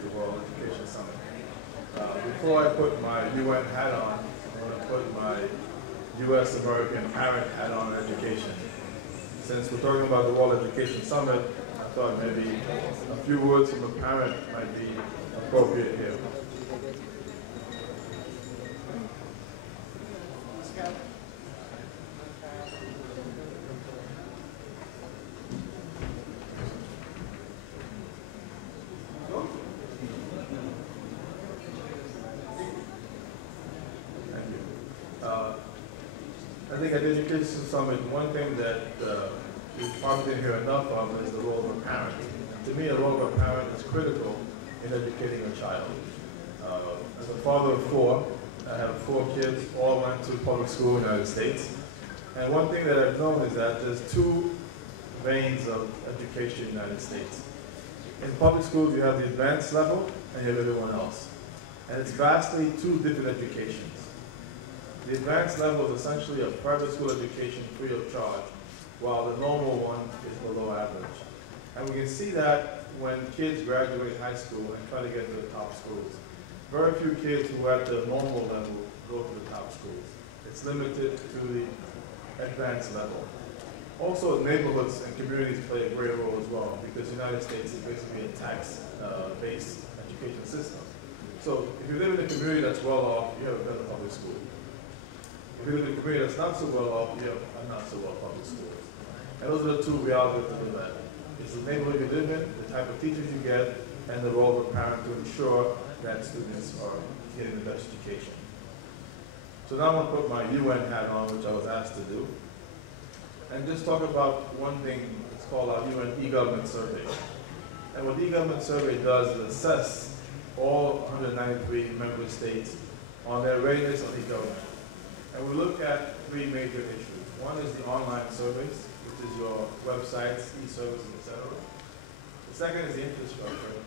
the World Education Summit. Before I put my UN hat on, I'm going to put my US American parent hat on education. Since we're talking about the World Education Summit, I thought maybe a few words from a parent might be appropriate here. I think at the Education Summit, one thing that we probably didn't hear enough of is the role of a parent. To me, the role of a parent is critical in educating a child. As a father of four, I have 4 kids, all went to public school in the United States. And one thing that I've known is that there's 2 veins of education in the United States. In public schools, you have the advanced level and you have everyone else. And it's vastly 2 different educations. The advanced level is essentially a private school education free of charge, while the normal one is below average. And we can see that when kids graduate high school and try to get to the top schools. Very few kids who are at the normal level go to the top schools. It's limited to the advanced level. Also, neighborhoods and communities play a great role as well, because the United States is basically a tax-based education system. So if you live in a community that's well off, you have a better public school. If you live in a community that's not so well off, you have a not so well public schools. And those are the 2 realities to live at. It's the neighborhood you live in, the type of teachers you get, and the role of a parent to ensure that students are getting the best education. So now I'm going to put my UN hat on, which I was asked to do, and just talk about one thing. It's called our UN e-government survey. And what the e-government survey does is assess all 193 member states on their readiness of e-government. And we look at 3 major issues. One is the online surveys, which is your websites, e-services, etc. The second is the infrastructure.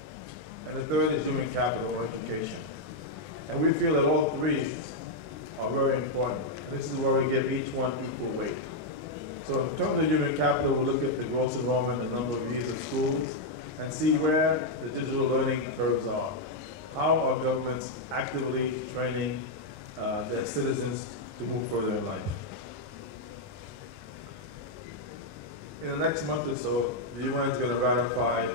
And the third is human capital or education. And we feel that all 3 are very important. This is where we give each one equal weight. So in terms of human capital, we'll look at the gross enrollment, the number of years of schools, and see where the digital learning curves are. How are governments actively training their citizens to move further in life? In the next month or so, the UN is going to ratify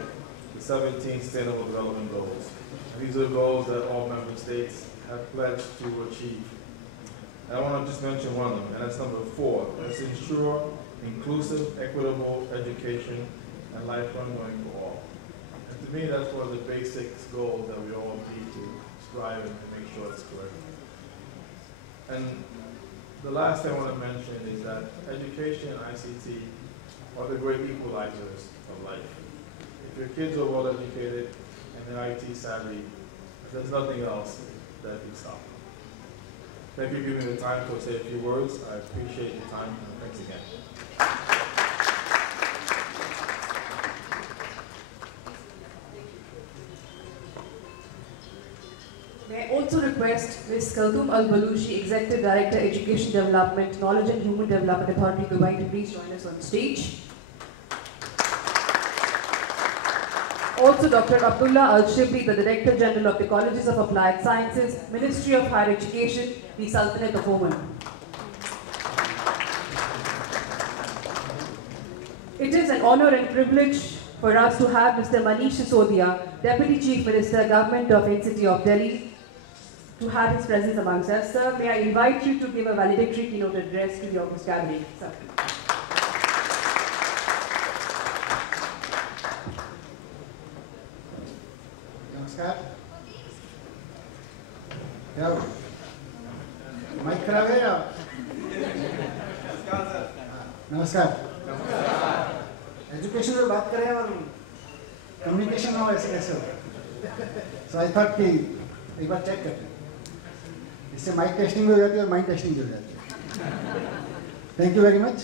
the 17 Sustainable Development Goals. And these are goals that all member states have pledged to achieve. And I want to just mention one of them, and that's number 4. That's ensure inclusive, equitable education and lifelong learning for all. And to me, that's one of the basic goals that we all need to strive and make sure it's correct. And the last thing I want to mention is that education and ICT are the great equalizers of life. If your kids are well educated and they're IT savvy, there's nothing else that can stop them. Thank you for giving me the time to say a few words. I appreciate your time, and thanks again. May I also request Ms. Kalthum Al-Baluchi, Executive Director, Education Development, Knowledge and Human Development Authority, Dubai, to please join us on stage. Also, Dr. Abdullah Al-Shibli, the Director General of the Colleges of Applied Sciences, Ministry of Higher Education, the Sultanate of Oman. It is an honor and privilege for us to have Mr. Manish Sisodia, Deputy Chief Minister, Government of NCT of Delhi, to have his presence amongst us. Sir, may I invite you to give a valedictory keynote address to the August gathering. Sir. Namaskar. Yeah. Mic खराब है या? नमस्कार. एजुकेशन में बात करें और कम्युनिकेशन हो ऐसे कैसे हो? So I thought कि एक बार चेक करते हैं. इससे माइक टेस्टिंग भी हो जाती है और माइंड टेस्टिंग भी हो जाती है. Thank you very much.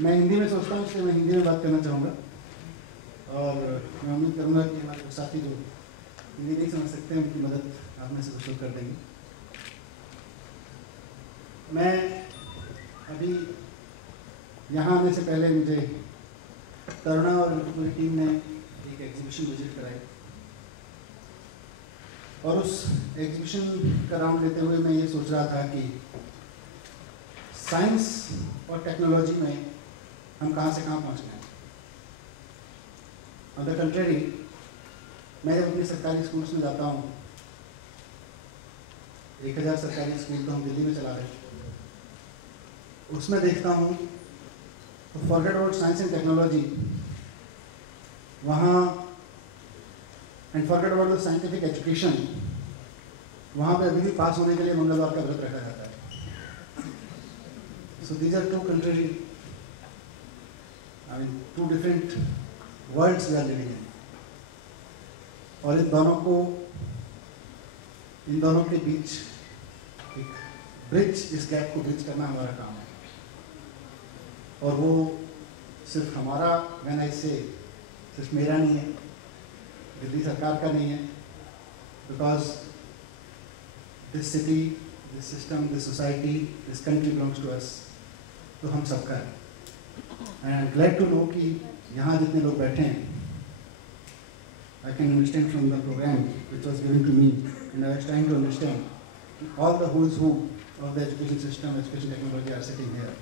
मैं हिंदी में सोचता हूँ इसलिए मैं हिंदी में बात करना चाहूँगा. और मैं उम्मीद करूँगा कि हमारे साथी जो हिंदी नहीं समझ सकते हैं उनकी मदद आप में से कुछ लोग कर देंगे. मैं अभी यहाँ आने से पहले मुझे तरुणा और पूरी टीम ने एक एग्जीबिशन विजिट कराई, और उस एग्जीबिशन का राउंड लेते हुए मैं ये सोच रहा था कि साइंस और टेक्नोलॉजी में हम कहाँ से कहाँ पहुँच गए। ऑन द कंट्रेरी, मैं जब अपने सरकारी स्कूल्स में जाता हूँ, 1000 सरकारी स्कूल तो हम दिल्ली में चला रहे हैं, उसमें देखता हूँ तो forget about science and technology, वहाँ and forget about the scientific education, वहाँ पे अभी भी पास होने के लिए मंगलवार का व्रत रखा जाता है। So these are two country, I mean two different worlds we are living in, और इन दोनों के बीच एक ब्रिज, इस गैप को ब्रिज करना हमारा काम है। और वो सिर्फ हमारा, मैंने इससे सिर्फ मेरा नहीं है, दिल्ली सरकार का नहीं है, because this city, this system, this society, this country belongs to us, तो हम सबका है। And I am glad to know कि यहाँ जितने लोग बैठे हैं, I can understand from the program which was given to me, and I was trying to understand all the who's who of the education system, education technology are sitting here,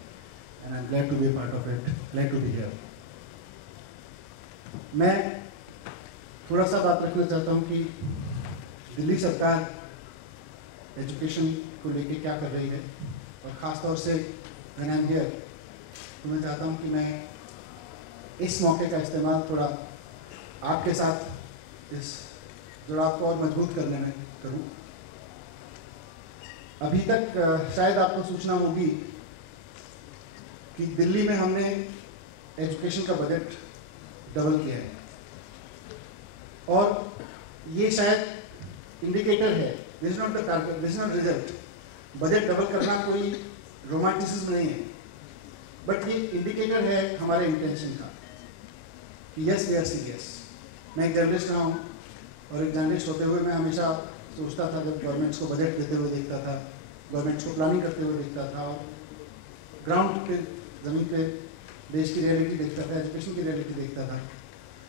and I'm glad to be a part of it, glad to be here. मैं थोड़ा सा बात रखना चाहता हूँ कि दिल्ली सरकार एजुकेशन को लेके क्या कर रही है, और ख़ास तौर से when I'm here, तो मैं चाहता हूँ कि मैं इस मौके का इस्तेमाल थोड़ा आपके साथ इस जुड़ाव को और मजबूत करने में करूं। अभी तक शायद आपको सूचना होगी कि दिल्ली में हमने एजुकेशन का बजट डबल किया है, और ये शायद इंडिकेटर है, this is not the target, this is not result. Budget double करना कोई रोमांटिसिज्म नहीं है, बट ये इंडिकेटर है हमारे इंटेंशन का कि यस वी आर सीरियस। मैं एक जर्नलिस्ट रहा हूँ, और एक जर्नलिस्ट होते हुए मैं हमेशा सोचता था, जब गवर्नमेंट्स को बजट देते हुए देखता था, गवर्नमेंट्स को प्लानिंग करते हुए देखता था, और ग्राउंड पे ज़मीन पे देश की रियलिटी देखता था, एजुकेशन की रियलिटी देखता था,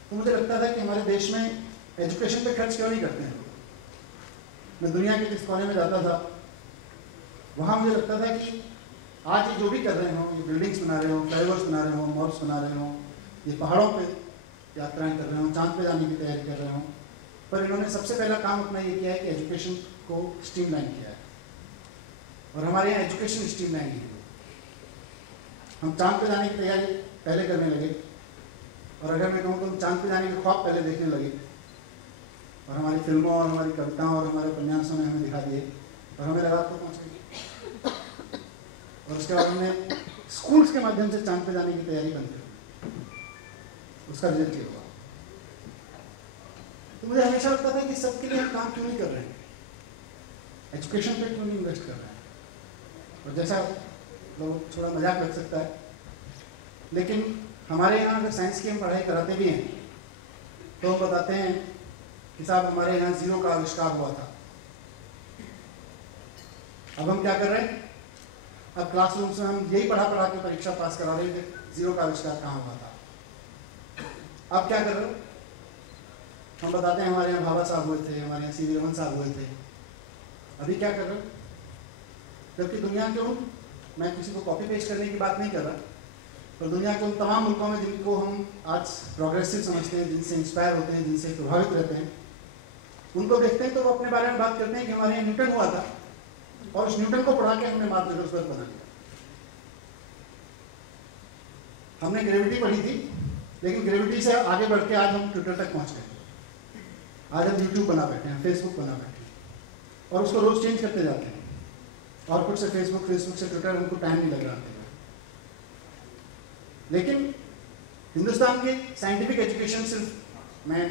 तो मुझे लगता था कि हमारे देश में एजुकेशन पे खर्च क्यों नहीं करते हैं। मैं दुनिया के जिस कोने में जाता था, वहाँ मुझे लगता था कि आज ये जो भी कर रहे हो, ये बिल्डिंग्स बना रहे हो, फ्लाईओवर्स बना रहे हो, मॉल्स बना रहे हो, ये पहाड़ों पे यात्राएं कर रहे हो, चांद पे जाने की तैयारी कर रहे हो, पर इन्होंने सबसे पहला काम अपना ये किया है कि एजुकेशन को स्ट्रीमलाइन किया है, और हमारे यहाँ एजुकेशन स्ट्रीमलाइन है। हम चांद पे जाने की तैयारी पहले करने लगे, और अगर मैं कहूँ तो हम चांद पे जाने के ख्वाब पहले देखने लगे, और हमारी फिल्मों और हमारी कविताओं और हमारे उपन्यासों ने हमें दिखा दिए, और हमें लगा तो पहुँच गए, और उसके बाद हमने स्कूल्स के माध्यम से चांद पे जाने की तैयारी बंद कर दी। उसका रिजल्ट ये हुआ। तो मुझे हमेशा लगता था कि सबके लिए हम काम क्यों नहीं कर रहे हैं, एजुकेशन पे क्यों नहीं इन्वेस्ट कर रहे हैं। और जैसा लोग थोड़ा मजाक लग सकता है, लेकिन हमारे यहाँ अगर साइंस की हम पढ़ाई कराते भी हैं, तो हम बताते हैं कि साहब हमारे यहाँ जीरो का आविष्कार हुआ था। अब हम क्या कर रहे हैं, अब क्लासरूम से हम यही पढ़ा के परीक्षा पास करा रहे थे, जीरो का आविष्कार कहाँ हुआ था। अब क्या कर रहे हो, हम बताते हैं हमारे यहाँ भाभा साहब हुए थे, हमारे यहाँ सीवी रमन साहब हुए थे। अभी क्या कर रहे हो, जबकि दुनिया के उन, मैं किसी को कॉपी पेस्ट करने की बात नहीं कर रहा, पर दुनिया के उन तमाम मुल्कों में जिनको हम आज प्रोग्रेसिव समझते हैं, जिनसे इंस्पायर होते हैं, जिनसे प्रभावित रहते हैं, उनको देखते हैं तो वो अपने बारे में बात करते हैं कि हमारे यहाँ न्यूटन हुआ था, और उस न्यूटन को पढ़ा के हमने मार्क जुकरबर्ग बना दिया। हमने ग्रेविटी पढ़ी थी, लेकिन ग्रेविटी से आगे बढ़ के आज हम ट्विटर तक पहुंच गए। आज हम यूट्यूब बना बैठे हैं, फेसबुक बना बैठे हैं, और उसको रोज चेंज करते जाते हैं। और कुछ से फेसबुक, फेसबुक से ट्विटर, उनको टाइम नहीं लग रहा है। लेकिन हिंदुस्तान के साइंटिफिक एजुकेशन, सिर्फ मैं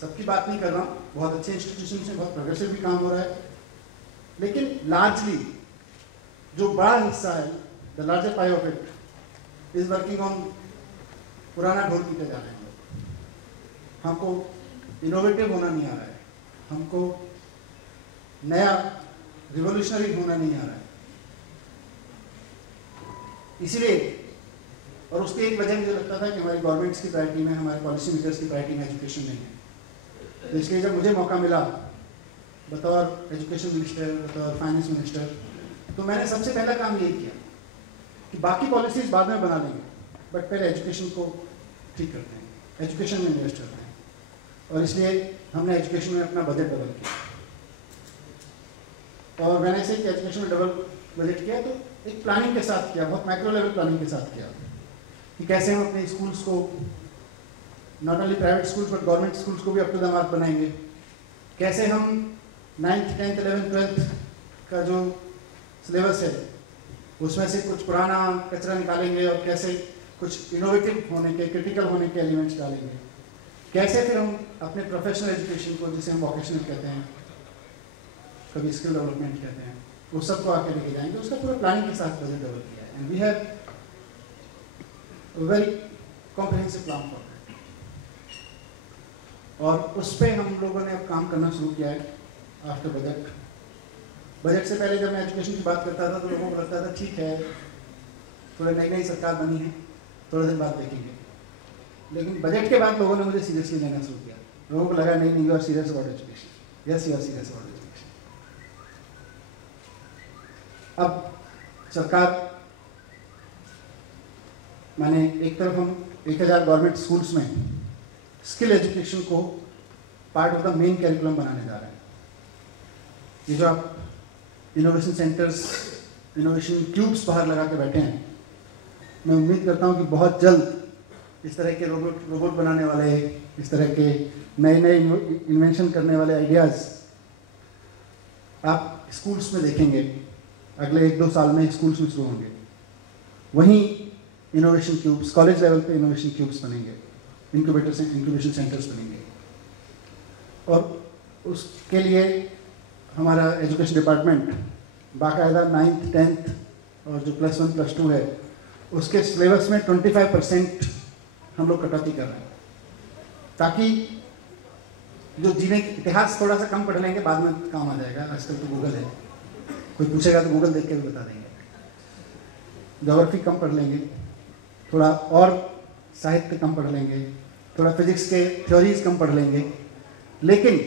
सबकी बात नहीं कर रहा हूँ, बहुत अच्छे इंस्टीट्यूशन से बहुत प्रोग्रेसिव भी काम हो रहा है, लेकिन लार्जली जो बड़ा हिस्सा है, the larger pi of it is working on पुराना ढोल पीटे जा रहे हैं। हमको इनोवेटिव होना नहीं आ रहा है, हमको नया रिवोल्यूशनरी होना नहीं आ रहा है। इसलिए और उसकी एक वजह मुझे लगता था कि हमारी गवर्नमेंट्स की प्रायोरिटी में, हमारे पॉलिसी मेकर्स की प्रायोरिटी में एजुकेशन नहीं है। तो इसलिए जब मुझे मौका मिला बतौर एजुकेशन मिनिस्टर, बतौर फाइनेंस मिनिस्टर, तो मैंने सबसे पहला काम यही किया कि बाकी पॉलिसीज बाद में बना लेंगे, बट पहले एजुकेशन को ठीक करते हैं, एजुकेशन में इन्वेस्ट करते हैं। और इसलिए हमने एजुकेशन में अपना बजट डबल किया। और मैंने ऐसे कि एजुकेशन में डबल बजट किया तो एक प्लानिंग के साथ किया, बहुत माइक्रो लेवल प्लानिंग के साथ किया कि कैसे हम अपने स्कूल्स को, not only private schools but government schools को भी अप टू द मार्क बनाएंगे, कैसे हम 9th, 10th, 11th, 12th का जो सिलेबस है उसमें से कुछ पुराना कचरा निकालेंगे और कैसे कुछ इनोवेटिव होने के, क्रिटिकल होने के एलिमेंट्स डालेंगे, कैसे फिर हम अपने प्रोफेशनल एजुकेशन को, जिसे हम वोकेशनल कहते हैं, कभी स्किल डेवलपमेंट कहते हैं, वो सबको आके लेके जाएंगे। उसका पूरा प्लानिंग के साथ बजट डेवलप किया है and we have very comprehensive plan for that. और उस पर हम लोगों ने अब काम करना शुरू किया है आफ्टर बजट। बजट से पहले जब मैं एजुकेशन की बात करता था तो लोगों को लगता था ठीक है, थोड़ा नई नई सरकार बनी है, थोड़े दिन बाद देखेंगे। लेकिन बजट के बाद लोगों ने मुझे सीरियसली लेना शुरू किया। लोगों को लगा नहीं, you are serious about education, yes you are serious about education. अब सरकार, माने एक तरफ हम 1000 गवर्नमेंट स्कूल्स में स्किल एजुकेशन को part of the main curriculum बनाने जा रहे हैं। ये जो आप इनोवेशन सेंटर्स, इनोवेशन क्यूब्स बाहर लगा के बैठे हैं, मैं उम्मीद करता हूँ कि बहुत जल्द इस तरह के रोबोट बनाने वाले, इस तरह के नए नए इन्वेंशन करने वाले आइडियाज़ आप स्कूल्स में देखेंगे। अगले 1-2 साल में स्कूल्स में शुरू होंगे। वहीं इनोवेशन क्यूब्स, कॉलेज लेवल पे इनोवेशन क्यूब्स बनेंगे, इंक्यूबेशन सेंटर्स बनेंगे। और उसके लिए हमारा एजुकेशन डिपार्टमेंट बाकायदा 9th, 10th और जो +1, +2 है उसके सिलेबस में 25% हम लोग कटौती कर रहे हैं, ताकि जो जीने इतिहास थोड़ा सा कम पढ़ लेंगे, बाद में काम आ जाएगा। आजकल तो गूगल है, कोई पूछेगा तो गूगल देख के भी बता देंगे। ज्योग्राफी कम पढ़ लेंगे, थोड़ा और साहित्य कम पढ़ लेंगे, थोड़ा फिजिक्स के थ्योरीज कम पढ़ लेंगे, लेकिन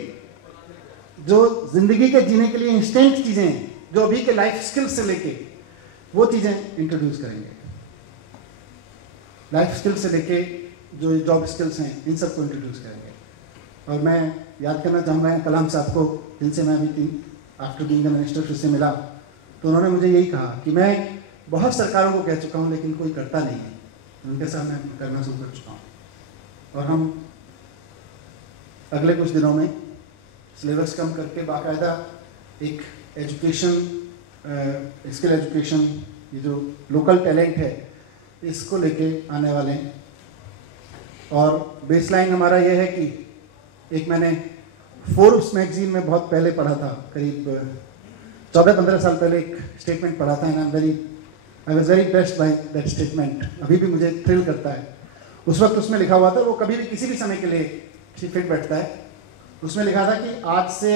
जो जिंदगी के जीने के लिए इंस्टेंट चीज़ें हैं, जो अभी के लाइफ स्किल्स से लेके वो चीज़ें इंट्रोड्यूस करेंगे। लाइफ स्किल्स से लेके जो जॉब स्किल्स हैं, इन सबको इंट्रोड्यूस करेंगे। और मैं याद करना चाहूँगा कलाम साहब को, जिनसे मैं अभी आफ्टर बीइंग द मिनिस्टर फिर से मिला, तो उन्होंने मुझे यही कहा कि मैं बहुत सरकारों को कह चुका हूँ लेकिन कोई करता नहीं है, उनके साथ मैं करना शुरू कर चुका हूँ। और हम अगले कुछ दिनों में सिलेबस कम करके बाकायदा एक एजुकेशन, स्किल एजुकेशन, ये जो लोकल टैलेंट है, इसको लेके आने वाले हैं। और बेसलाइन हमारा ये है कि एक मैंने फोर्ब्स मैगजीन में बहुत पहले पढ़ा था, करीब 14-15 साल पहले एक स्टेटमेंट पढ़ा था, and I was very impressed by that statement. अभी भी मुझे थ्रिल करता है। उस वक्त उसमें लिखा हुआ था, वो कभी भी किसी भी समय के लिए फिट बैठता है। उसमें लिखा था कि आज से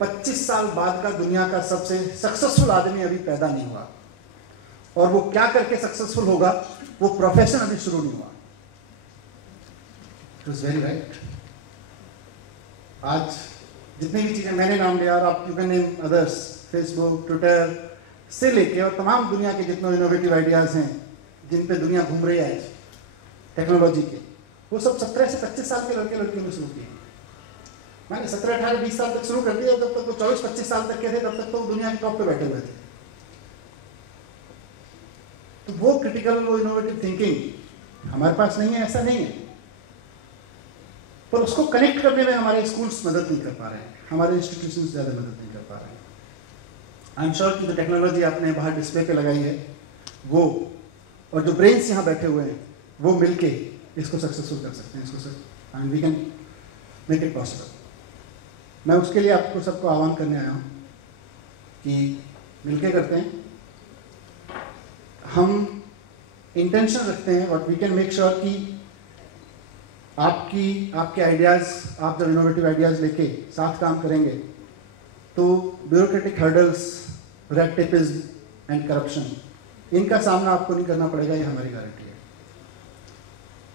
25 साल बाद का दुनिया का सबसे सक्सेसफुल आदमी अभी पैदा नहीं हुआ, और वो क्या करके सक्सेसफुल होगा, वो प्रोफेशन अभी शुरू नहीं हुआ। It was very right. आज जितनी भी चीज़ें मैंने नाम लिया, और आप you can name others, Facebook, Twitter से लेके और तमाम दुनिया के जितने इनोवेटिव आइडियाज़ हैं जिन पे दुनिया घूम रही है आज टेक्नोलॉजी के, वो सब 17 से 25 साल के लड़के लड़कियों ने शुरू किए। मैंने 17, 18, 20 साल तक शुरू कर दिया, जब तक वो 24-25 साल तक के थे, तब तक तो दुनिया के टॉप पे बैठे हुए थे। तो वो क्रिटिकल, वो इनोवेटिव थिंकिंग हमारे पास नहीं है, ऐसा नहीं है, पर उसको कनेक्ट करने में हमारे स्कूल्स मदद नहीं कर पा रहे हैं, हमारे इंस्टीट्यूशंस ज़्यादा मदद नहीं कर पा रहे हैं। आई एम श्योर कि जो टेक्नोलॉजी आपने बाहर डिस्प्ले पे लगाई है, वो और जो ब्रेन्स यहाँ बैठे हुए हैं, वो मिलके इसको सक्सेसफुल कर सकते हैं, इसको and we can make it possible. मैं उसके लिए आपको सबको आह्वान करने आया हूँ कि मिलके करते हैं। हम इंटेंशन रखते हैं और वी कैन मेक श्योर कि आपके आइडियाज़, आप जब इनोवेटिव आइडियाज़ लेके साथ काम करेंगे तो bureaucratic hurdles, red tapism and corruption, इनका सामना आपको नहीं करना पड़ेगा, ये हमारी गारंटी है।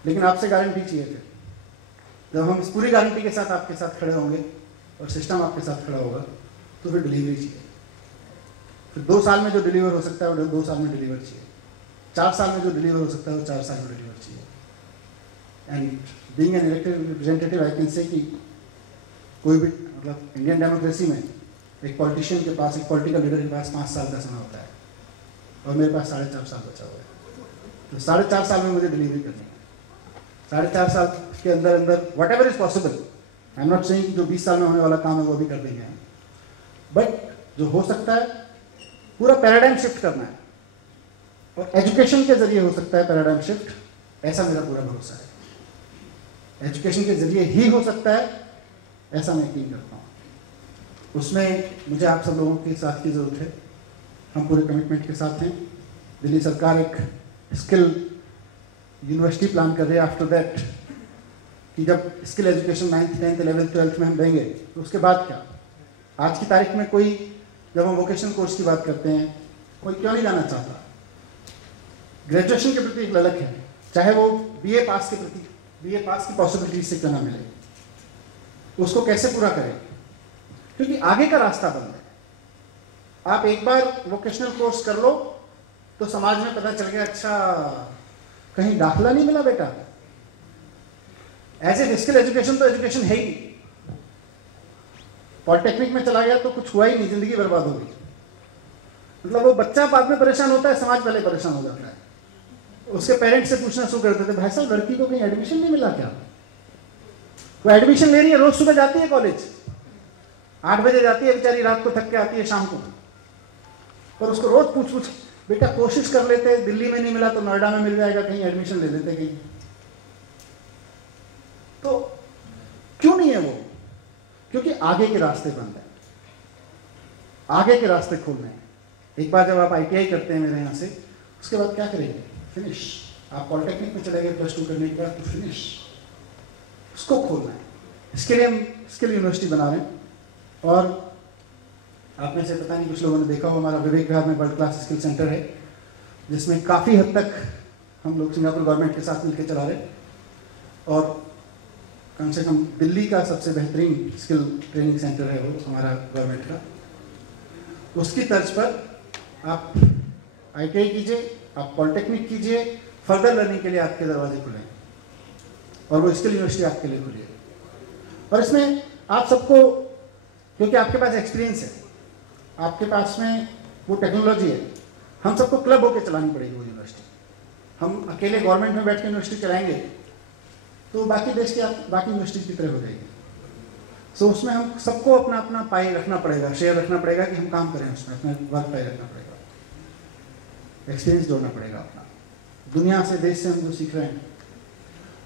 लेकिन आपसे गारंटी चाहिए थे, जब हम इस पूरी गारंटी के साथ आपके साथ खड़े होंगे और सिस्टम आपके साथ खड़ा होगा, तो फिर डिलीवरी चाहिए। फिर 2 साल में जो डिलीवर हो सकता है वो 2 साल में डिलीवर चाहिए, 4 साल में जो डिलीवर हो सकता है वो 4 साल में डिलीवर चाहिए। And being an elected representative I can say कि कोई भी मतलब इंडियन डेमोक्रेसी में एक पॉलिटिशियन के पास, एक पॉलिटिकल लीडर के पास 5 साल का समय होता है और मेरे पास 4.5 साल बचा हुआ है। तो 4.5 साल में मुझे डिलीवरी करनी है। 4.5 साल के अंदर अंदर what ever is possible, I am not saying जो 20 साल में होने वाला काम है वो भी कर देंगे, बट जो हो सकता है पूरा पैराडाइम शिफ्ट करना है और एजुकेशन के जरिए हो सकता है पैराडाइम शिफ्ट, ऐसा मेरा पूरा भरोसा है। एजुकेशन के जरिए ही हो सकता है, ऐसा मैं यकीन करता हूँ। उसमें मुझे आप सब लोगों के साथ की ज़रूरत है, हम पूरे कमिटमेंट के साथ हैं। दिल्ली सरकार एक स्किल यूनिवर्सिटी प्लान कर रही है आफ्टर दैट, कि जब skill education 9th 10th 11th 12th में हम देंगे तो उसके बाद क्या। आज की तारीख में कोई, जब हम वोकेशनल कोर्स की बात करते हैं, कोई क्यों नहीं जाना चाहता। ग्रेजुएशन के प्रति एक ललक है, चाहे वो बीए पास के प्रति, बीए पास की पॉसिबिलिटी से क्यों ना मिले, उसको कैसे पूरा करें, क्योंकि आगे का रास्ता बंद है। आप एक बार वोकेशनल कोर्स कर लो तो समाज में पता चल गया, अच्छा कहीं दाखिला नहीं मिला बेटा। एज ए स्किल एजुकेशन तो एजुकेशन है ही, पॉलिटेक्निक में चला गया तो कुछ हुआ ही नहीं, जिंदगी बर्बाद हो गई। मतलब वो बच्चा बाद में परेशान होता है, समाज पहले परेशान हो जाता है। उसके पेरेंट्स से पूछना शुरू कर देते, भाई साहब लड़की को कहीं एडमिशन नहीं मिला क्या? वो एडमिशन ले रही है, रोज सुबह जाती है कॉलेज, 8 बजे जाती है बेचारी, रात को थक के आती है शाम को, और उसको रोज पूछ बेटा कोशिश कर लेते, दिल्ली में नहीं मिला तो नोएडा में मिल जाएगा, कहीं एडमिशन ले लेते कहीं। तो क्यों नहीं है वो? क्योंकि आगे के रास्ते बंद है, आगे के रास्ते खोलने हैं। एक बार जब आप ITI करते हैं मेरे यहाँ से, उसके बाद क्या करेंगे? फिनिश। आप पॉलिटेक्निक में चले गए +2 करने के बाद तो फिनिश, उसको खोलना है। इसके लिए हम स्किल यूनिवर्सिटी बना रहे हैं। और आप में से पता नहीं कुछ लोगों ने देखा हो, हमारा विवेक विहार में वर्ल्ड क्लास स्किल सेंटर है, जिसमें काफ़ी हद तक हम लोग सिंगापुर गवर्नमेंट के साथ मिलकर चला रहे हैं। और कम से कम दिल्ली का सबसे बेहतरीन स्किल ट्रेनिंग सेंटर है वो हमारा गवर्नमेंट का। उसकी तर्ज पर आप ITI कीजिए, आप पॉलिटेक्निक कीजिए, फर्दर लर्निंग के लिए आपके दरवाजे खुले हैं और वो स्किल यूनिवर्सिटी आपके लिए खुली है। और इसमें आप सबको, क्योंकि आपके पास एक्सपीरियंस है, आपके पास में वो टेक्नोलॉजी है, हम सबको क्लब होकर चलानी पड़ेगी वो यूनिवर्सिटी। हम अकेले गवर्नमेंट में बैठ के यूनिवर्सिटी चलाएंगे तो बाकी देश की बाकी यूनिवर्सिटी की तरह हो जाएगी। सो उसमें हम सबको अपना अपना पाई रखना पड़ेगा, शेयर रखना पड़ेगा कि हम काम करें उसमें, अपना वर्क पाई रखना पड़ेगा, एक्सपीरियंस जोड़ना पड़ेगा अपना, दुनिया से, देश से हम जो सीख रहे हैं,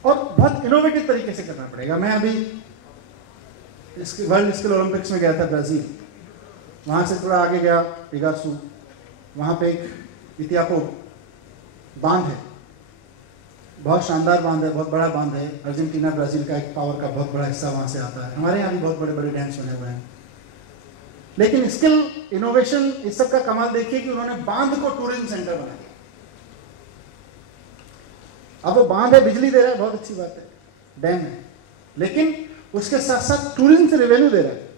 और बहुत इनोवेटिव तरीके से करना पड़ेगा। मैं अभी वर्ल्ड स्किल ओलंपिक्स में गया था ब्राज़ील, वहाँ से थोड़ा आगे गया इगासू, वहाँ पे एक इतियापो बांध है, बहुत शानदार बांध है, बहुत बड़ा बांध है। अर्जेंटीना ब्राज़ील का एक पावर का बहुत बड़ा हिस्सा वहाँ से आता है। हमारे यहाँ भी बहुत बड़े बड़े डैम्स बने हुए हैं। लेकिन स्किल इनोवेशन इस सब का कमाल देखिए कि उन्होंने बांध को टूरिज्म सेंटर बना दिया। अब वो बांध है, बिजली दे रहा है, बहुत अच्छी बात है, डैम है, लेकिन उसके साथ साथ टूरिज्म से रेवेन्यू दे रहा है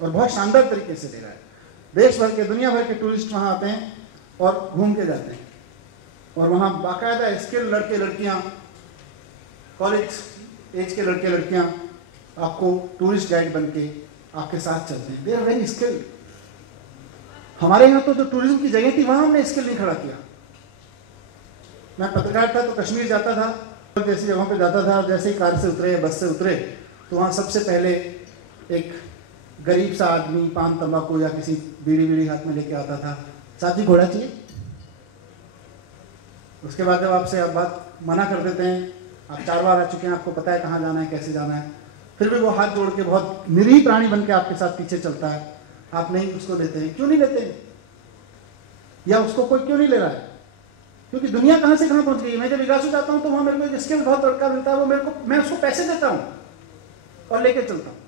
और बहुत शानदार तरीके से दे रहा है। देश भर के, दुनिया भर के टूरिस्ट वहाँ आते हैं और घूम के जाते हैं, और वहाँ बाकायदा स्किल लड़के लड़कियाँ, कॉलेज एज के लड़के लड़कियाँ आपको टूरिस्ट गाइड बन के आपके साथ चलते हैं। They are very skilled. हमारे यहाँ तो जो टूरिज्म की जगह थी वहाँ हमने स्किल नहीं खड़ा किया। मैं पत्रकार था तो कश्मीर जाता था, जैसी जगहों पे जाता था, जैसे ही कार से उतरे, बस से उतरे, तो वहाँ सबसे पहले एक गरीब सा आदमी पान तंबाकू या किसी बीड़ी हाथ में लेके आता था, साहब जी घोड़ा चाहिए। उसके बाद जब आपसे आप बात मना कर देते हैं, आप 4 बार आ चुके हैं, आपको पता है कहाँ जाना है, कैसे जाना है, फिर भी वो हाथ जोड़ के बहुत निरीह प्राणी बन के आपके साथ पीछे चलता है, आप नहीं उसको देते हैं। क्यों नहीं लेते हैं? या उसको कोई क्यों नहीं ले रहा है? क्योंकि दुनिया कहाँ से कहाँ पहुँच गई है। मैं जब इगासू जाता हूँ तो वहाँ मेरे को एक स्किल बहुत लड़का मिलता है, वो मेरे को, मैं उसको पैसे देता हूँ और लेके चलता हूँ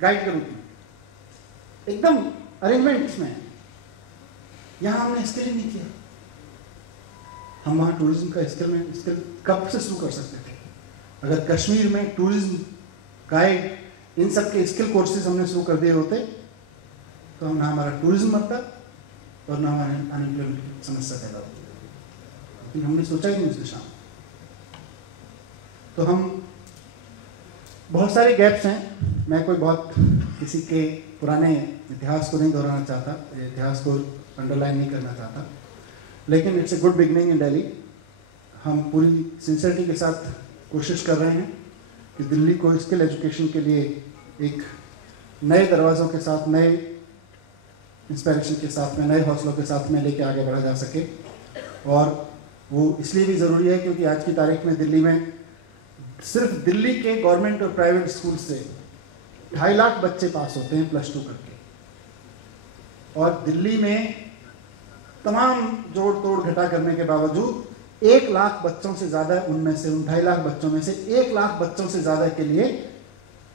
गाइड के रूप में, एकदम अरेंजमेंट इसमें है। यहाँ हमने स्किल ही नहीं किया। हम वहाँ टूरिज्म का स्किल कब से शुरू कर सकते थे? अगर कश्मीर में टूरिज्म, गाइड, इन सब के स्किल कोर्सेज हमने शुरू कर दिए होते तो ना हमारा टूरिज्म मरता और ना हमारे अनएम्प्लॉयमेंट की समस्या पैदा होती। लेकिन हमने सोचा ही नहीं उस दिशा में। तो हम बहुत सारे गैप्स हैं। मैं कोई बहुत किसी के पुराने इतिहास को नहीं दोहराना चाहता, इतिहास को अंडरलाइन नहीं करना चाहता, लेकिन इट्स ए गुड बिगनिंग इन दिल्ली। हम पूरी सिंसियरिटी के साथ कोशिश कर रहे हैं कि दिल्ली को स्किल एजुकेशन के लिए एक नए दरवाज़ों के साथ, नए इंस्पायरेशन के साथ में, नए हौसलों के साथ में लेके आगे बढ़ा जा सके। और वो इसलिए भी ज़रूरी है क्योंकि आज की तारीख में दिल्ली में सिर्फ दिल्ली के गवर्नमेंट और प्राइवेट स्कूल से 2.5 लाख बच्चे पास होते हैं +2 करके। और दिल्ली में तमाम जोड़ तोड़ घटा करने के बावजूद 1 लाख बच्चों से ज़्यादा, उनमें से उन 2.5 लाख बच्चों में से 1 लाख बच्चों से ज़्यादा के लिए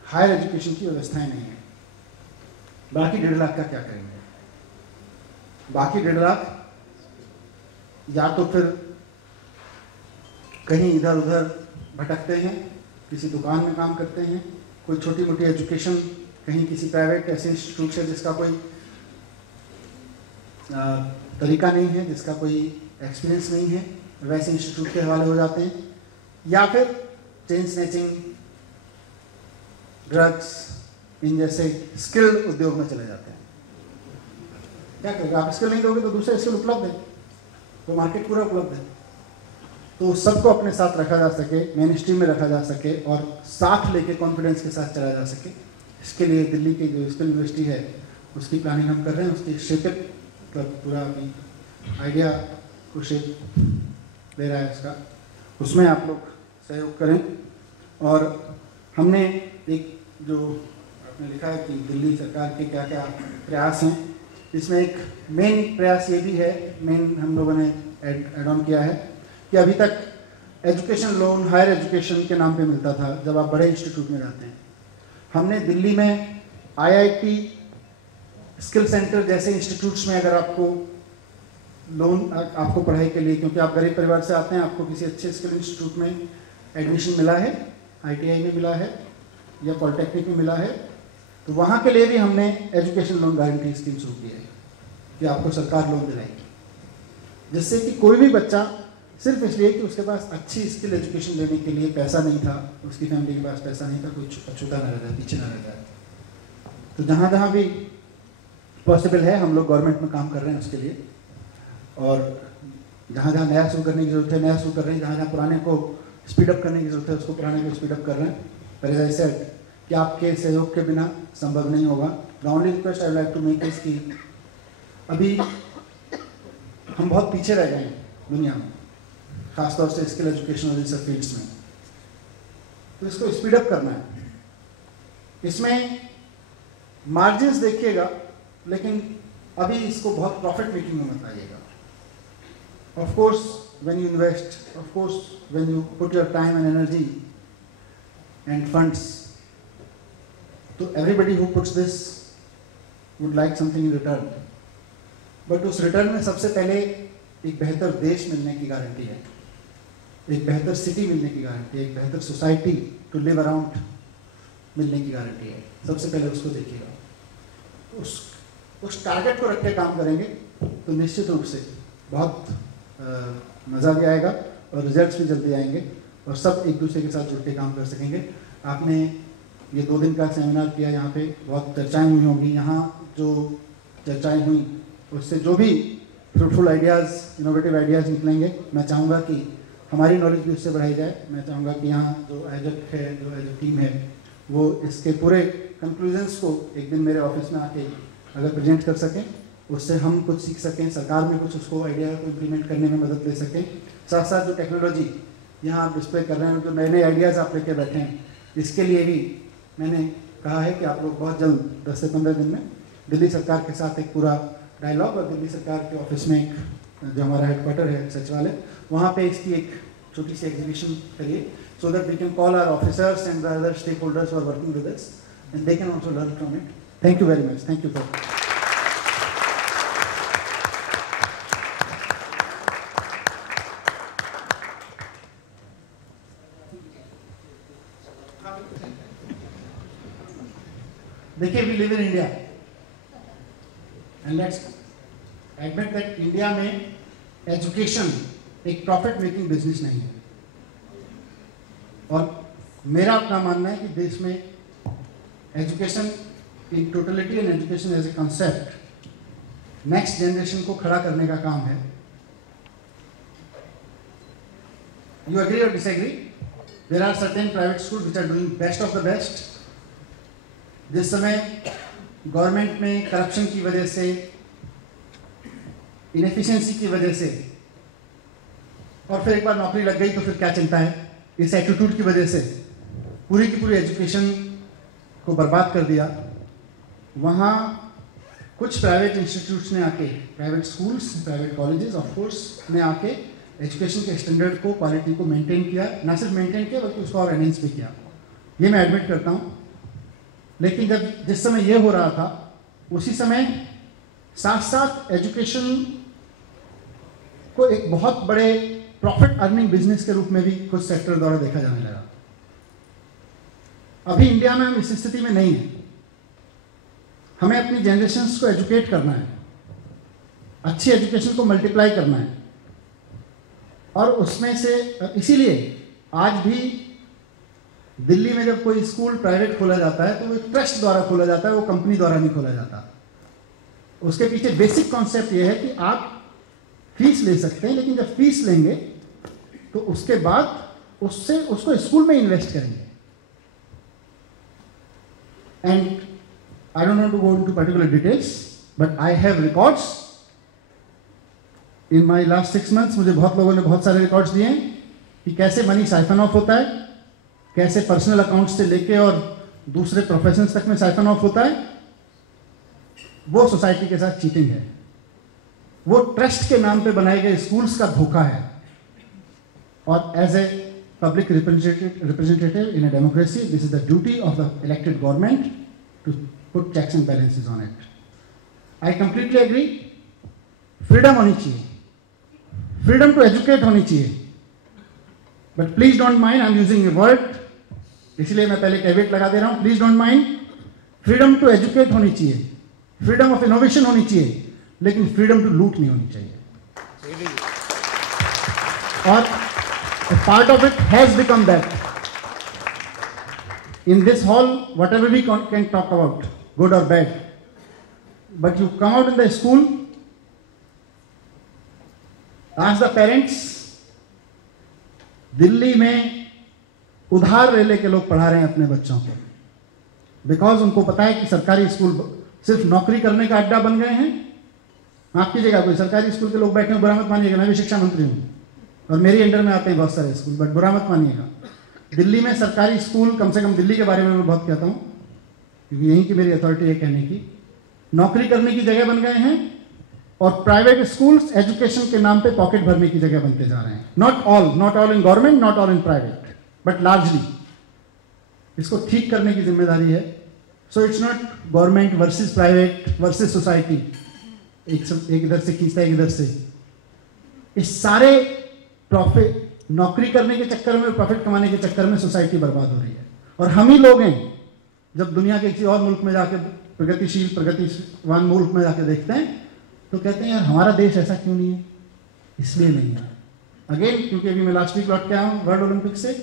हायर एजुकेशन की व्यवस्थाएं नहीं है। बाकी 1.5 लाख का क्या करेंगे? बाकी 1.5 लाख या तो फिर कहीं इधर उधर भटकते हैं, किसी दुकान में काम करते हैं, कोई छोटी मोटी एजुकेशन कहीं किसी प्राइवेट ऐसे इंस्टीट्यूट से जिसका कोई तरीका नहीं है, जिसका कोई एक्सपीरियंस नहीं है, वैसे इंस्टीट्यूट के हवाले हो जाते हैं, या फिर चेन स्नैचिंग, ड्रग्स, इन जैसे स्किल्ड उद्योग में चले जाते हैं। क्या करेगा? आप स्किल नहीं दोगे तो दूसरे स्किल उपलब्ध है, तो मार्केट पूरा उपलब्ध है। तो सबको अपने साथ रखा जा सके, मेन स्ट्रीम में रखा जा सके और साथ लेके कॉन्फिडेंस के साथ चला जा सके, इसके लिए दिल्ली की जो स्किल यूनिवर्सिटी है उसकी प्लानिंग हम कर रहे हैं। उसकी शेपअप पूरा अभी आइडिया को शेप दे रहा है उसका, उसमें आप लोग सहयोग करें। और हमने एक जो आपने लिखा है कि दिल्ली सरकार के क्या क्या प्रयास हैं, इसमें एक मेन प्रयास ये भी है, मेन हम लोगों ने एड ऑन किया है कि अभी तक एजुकेशन लोन हायर एजुकेशन के नाम पे मिलता था जब आप बड़े इंस्टीट्यूट में जाते हैं। हमने दिल्ली में IIT, स्किल सेंटर जैसे इंस्टीट्यूट्स में अगर आपको लोन, आपको पढ़ाई के लिए, क्योंकि आप गरीब परिवार से आते हैं, आपको किसी अच्छे स्किल इंस्टीट्यूट में एडमिशन मिला है, ITI में मिला है या पॉलिटेक्निक में मिला है, तो वहाँ के लिए भी हमने एजुकेशन लोन गारंटी स्कीम शुरू की है कि आपको सरकार लोन दिलाएगी, जिससे कि कोई भी बच्चा सिर्फ इसलिए कि उसके पास अच्छी स्किल एजुकेशन लेने के लिए पैसा नहीं था, उसकी फैमिली के पास पैसा नहीं था, कोई अछूता न रह जाए, पीछे न रह जाए। तो जहाँ जहाँ भी पॉसिबल है हम लोग गवर्नमेंट में काम कर रहे हैं उसके लिए, और जहाँ जहाँ नया शुरू करने की जरूरत है नया शुरू कर रहे हैं, जहाँ जहाँ पुराने को स्पीडअप करने की जरूरत है उसको पुराने को स्पीडअप कर रहे हैं। पर एज आई सेड कि आपके सहयोग के बिना संभव नहीं होगा। The only request I would like to make is कि अभी हम बहुत पीछे रह गए हैं दुनिया में, खासतौर से स्किल एजुकेशन और इन सब फील्ड्स में, तो इसको स्पीडअप करना है। इसमें मार्जिन्स देखिएगा, लेकिन अभी इसको बहुत प्रॉफिट मेकिंग में मत आइएगा। Of course when you invest, of course when you put your time and energy and funds, तो everybody who puts this would like something in return, but उस रिटर्न में सबसे पहले एक बेहतर देश मिलने की गारंटी है, एक बेहतर सिटी मिलने की गारंटी है, एक बेहतर सोसाइटी टू लिव अराउंड मिलने की गारंटी है। सबसे पहले उसको देखिएगा, उस टारगेट को रख के काम करेंगे तो निश्चित रूप से बहुत मज़ा भी आएगा और रिजल्ट्स भी जल्दी आएंगे और सब एक दूसरे के साथ जुड़ के काम कर सकेंगे। आपने ये 2 दिन का सेमिनार किया, यहाँ पे बहुत चर्चाएं हुई होंगी। यहाँ जो चर्चाएं हुई उससे जो भी फ्रूटफुल आइडियाज़, इनोवेटिव आइडियाज़ निकलेंगे, मैं चाहूँगा कि हमारी नॉलेज भी उससे बढ़ाई जाए। मैं चाहूँगा कि यहाँ जो आयोजक है, जो आयोजक टीम है, वो इसके पूरे कंक्लूजन्स को एक दिन मेरे ऑफिस में आके अगर प्रेजेंट कर सकें, उससे हम कुछ सीख सकें, सरकार में कुछ उसको आइडिया को इम्प्लीमेंट करने में मदद ले सकें। साथ साथ जो टेक्नोलॉजी यहाँ आप डिस्प्ले कर रहे हैं, जो नए नए आइडियाज़ आप लेके बैठे हैं, इसके लिए भी मैंने कहा है कि आप लोग बहुत जल्द 10 से 15 दिन में दिल्ली सरकार के साथ एक पूरा डायलॉग, और दिल्ली सरकार के ऑफिस में एक जो हमारा हेडक्वार्टर है सचिवालय, वहाँ पे इसकी एक छोटी सी एग्जीबिशन करिए, so that we can call our officers and the other stakeholders who are working with us, and they can also learn from it. Thank you very much. Thank you for देखिए, we live in India and let's admit that India में education एक profit making business नहीं है। और मेरा अपना मानना है कि देश में education in totality and education as a concept next generation को खड़ा करने का काम है। यू एग्री और disagree? There are certain private school which are doing best of the best. जिस समय गवर्नमेंट में करप्शन की वजह से, इनएफिशिएंसी की वजह से, और फिर एक बार नौकरी लग गई तो फिर क्या चिंता है, इस एटीट्यूड की वजह से पूरी की पूरी एजुकेशन को बर्बाद कर दिया। वहाँ कुछ प्राइवेट इंस्टीट्यूट्स ने आके, private schools, private colleges of course ने आके एजुकेशन के स्टैंडर्ड को, क्वालिटी को मेंटेन किया। ना सिर्फ मेंटेन किया बल्कि उसको और एनहेंस भी किया। ये मैं एडमिट करता हूँ। लेकिन जब जिस समय ये हो रहा था, उसी समय साथ साथ एजुकेशन को एक बहुत बड़े प्रॉफिट अर्निंग बिजनेस के रूप में भी कुछ सेक्टर द्वारा देखा जाने लगा। अभी इंडिया में हम इस स्थिति में नहीं है। हमें अपनी जनरेशन्स को एजुकेट करना है, अच्छी एजुकेशन को मल्टीप्लाई करना है, और उसमें से इसीलिए आज भी दिल्ली में जब कोई स्कूल प्राइवेट खोला जाता है तो वो ट्रस्ट द्वारा खोला जाता है, वो कंपनी द्वारा नहीं खोला जाता। उसके पीछे बेसिक कॉन्सेप्ट ये है कि आप फीस ले सकते हैं, लेकिन जब फीस लेंगे तो उसके बाद उसको स्कूल में इन्वेस्ट करेंगे। And I don't want to go into particular details, but I have records. In my last 6 months, मुझे बहुत लोगों ने बहुत सारे रिकॉर्ड्स दिए हैं कि कैसे मनी साइफन ऑफ होता है, कैसे पर्सनल अकाउंट से लेके और दूसरे प्रोफेशन तक में साइफन ऑफ होता है। वो सोसाइटी के साथ चीटिंग है। वो ट्रस्ट के नाम पे बनाए गए स्कूल्स का धोखा है। और as a public representative in a democracy, this is the duty of the elected government to put checks and balances on it. I completely agree. Freedom होनी चाहिए, freedom to educate होनी चाहिए, but please don't mind, I'm using a word, इसलिए मैं पहले कैवेट लगा दे रहा हूँ, please don't mind. Freedom to educate होनी चाहिए, freedom of innovation होनी चाहिए, लेकिन freedom to loot नहीं होनी चाहिए। और a part of it has become that. In this hall, whatever we can talk about, good or bad, but you come out in the school, ask the parents. Delhi में उधार ले लेके लोग पढ़ा रहे हैं अपने बच्चों को, बिकॉज उनको पता है कि सरकारी स्कूल सिर्फ नौकरी करने का अड्डा बन गए हैं। माफ कीजिएगा, कोई सरकारी स्कूल के लोग बैठे हैं, बुरा मत मानिएगा, मैं भी शिक्षा मंत्री हूँ और मेरी अंडर में आते हैं बहुत सारे स्कूल, बट बुरा मत मानिएगा। दिल्ली में सरकारी स्कूल, कम से कम दिल्ली के बारे में मैं बहुत कहता हूँ क्योंकि यहीं की मेरी अथॉरिटी है कहने की, नौकरी करने की जगह बन गए हैं, और प्राइवेट स्कूल्स एजुकेशन के नाम पे पॉकेट भरने की जगह बनते जा रहे हैं। Not all in government, not all in private, but largely. इसको ठीक करने की जिम्मेदारी है। So it's not government versus private versus society, एक इधर से खींचता है एक इधर से। इस सारे प्रॉफिट, नौकरी करने के चक्कर में, प्रॉफिट कमाने के चक्कर में सोसाइटी बर्बाद हो रही है। और हम ही लोग हैं, जब दुनिया के किसी और मुल्क में जाके, प्रगतिवान मुल्क में जाके देखते हैं तो कहते हैं यार हमारा देश ऐसा क्यों नहीं है। इसलिए नहीं है, अगेन, क्योंकि अभी मैं लास्ट वीक लौट के आया हूँ वर्ल्ड ओलंपिक से।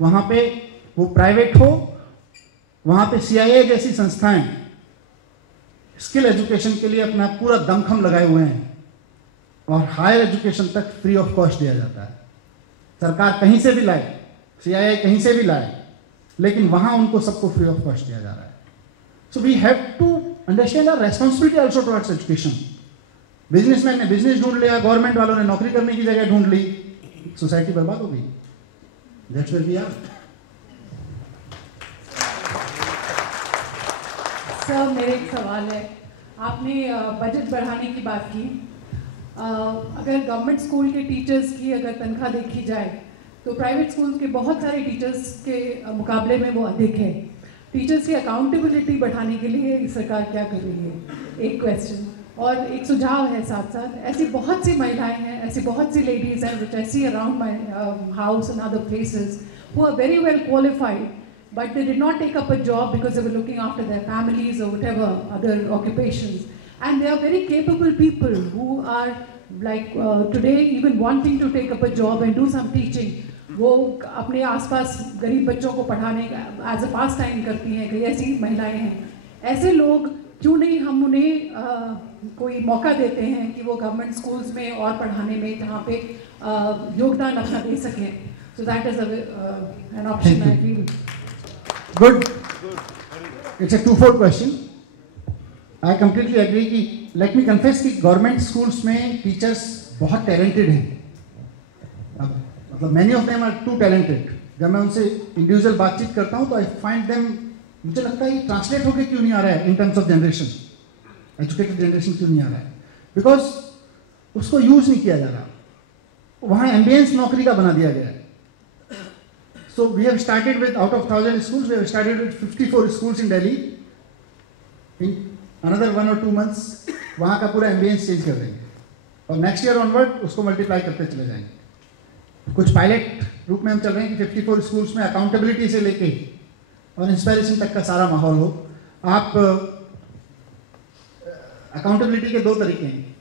वहाँ पे वो प्राइवेट हो, वहाँ पे CIA जैसी संस्थाएं स्किल एजुकेशन के लिए अपना पूरा दमखम लगाए हुए हैं, और हायर एजुकेशन तक फ्री ऑफ कॉस्ट दिया जाता है। सरकार कहीं से भी लाए, CIA कहीं से भी लाए, लेकिन वहां उनको सबको फ्री ऑफ कॉस्ट दिया जा रहा है। So we have to understand our responsibility also towards education. Businessman ने बिजनेस ढूंढ लिया, गवर्नमेंट वालों ने नौकरी करने की जगह ढूंढ ली, सोसाइटी बर्बाद हो गई। That's where we are. Sir, मेरे एक सवाल है। आपने बजट बढ़ाने की बात की। अगर गवर्नमेंट स्कूल के टीचर्स की अगर तनख्वाह देखी जाए तो प्राइवेट स्कूल के बहुत सारे टीचर्स के मुकाबले में वो अधिक है। टीचर्स की अकाउंटेबिलिटी बढ़ाने के लिए सरकार क्या कर रही है? एक क्वेश्चन। और एक सुझाव है साथ साथ, ऐसी बहुत सी महिलाएं हैं, ऐसी बहुत सी लेडीज़ हैं which I see around my house and other places who are very well qualified but they did not take up a job because they were looking after their families or whatever other occupations. And they are very capable people who are like today even wanting to take up a job and do some teaching. वो अपने आसपास गरीब बच्चों को पढ़ाने as a पास टाइम करती हैं, कई ऐसी महिलाएं हैं. ऐसे लोग क्यों नहीं हम उन्हें कोई मौका देते हैं कि वो गवर्नमेंट स्कूल्स में और पढ़ाने में जहाँ पे योगदान अपना दे सकें. So that is an option I feel. Good. It's a two-fold question. I completely agree कि let me confess कि गवर्नमेंट स्कूल्स में टीचर्स बहुत टैलेंटेड हैं. अब मतलब many of them are too talented. जब मैं उनसे इंडिविजुअल बातचीत करता हूँ तो आई फाइंड देम, मुझे लगता है ये ट्रांसलेट होकर क्यों नहीं आ रहा है in terms of generation, educated generation क्यों नहीं आ रहा है, बिकॉज उसको यूज नहीं किया जा रहा. वहाँ एम्बियंस नौकरी का बना दिया गया है. So we have started with out of 1000 schools, we have started with 54 schools in Delhi. In another 1 or 2 months वहाँ का पूरा एम्बियंस चेंज कर देंगे और नेक्स्ट ईयर ऑनवर्ड उसको मल्टीप्लाई करते चले जाएंगे. कुछ पायलट रूप में हम चल रहे हैं कि 54 स्कूल्स में अकाउंटेबिलिटी से लेके और इंस्पायरेशन तक का सारा माहौल हो. आप अकाउंटेबिलिटी के 2 तरीके हैं,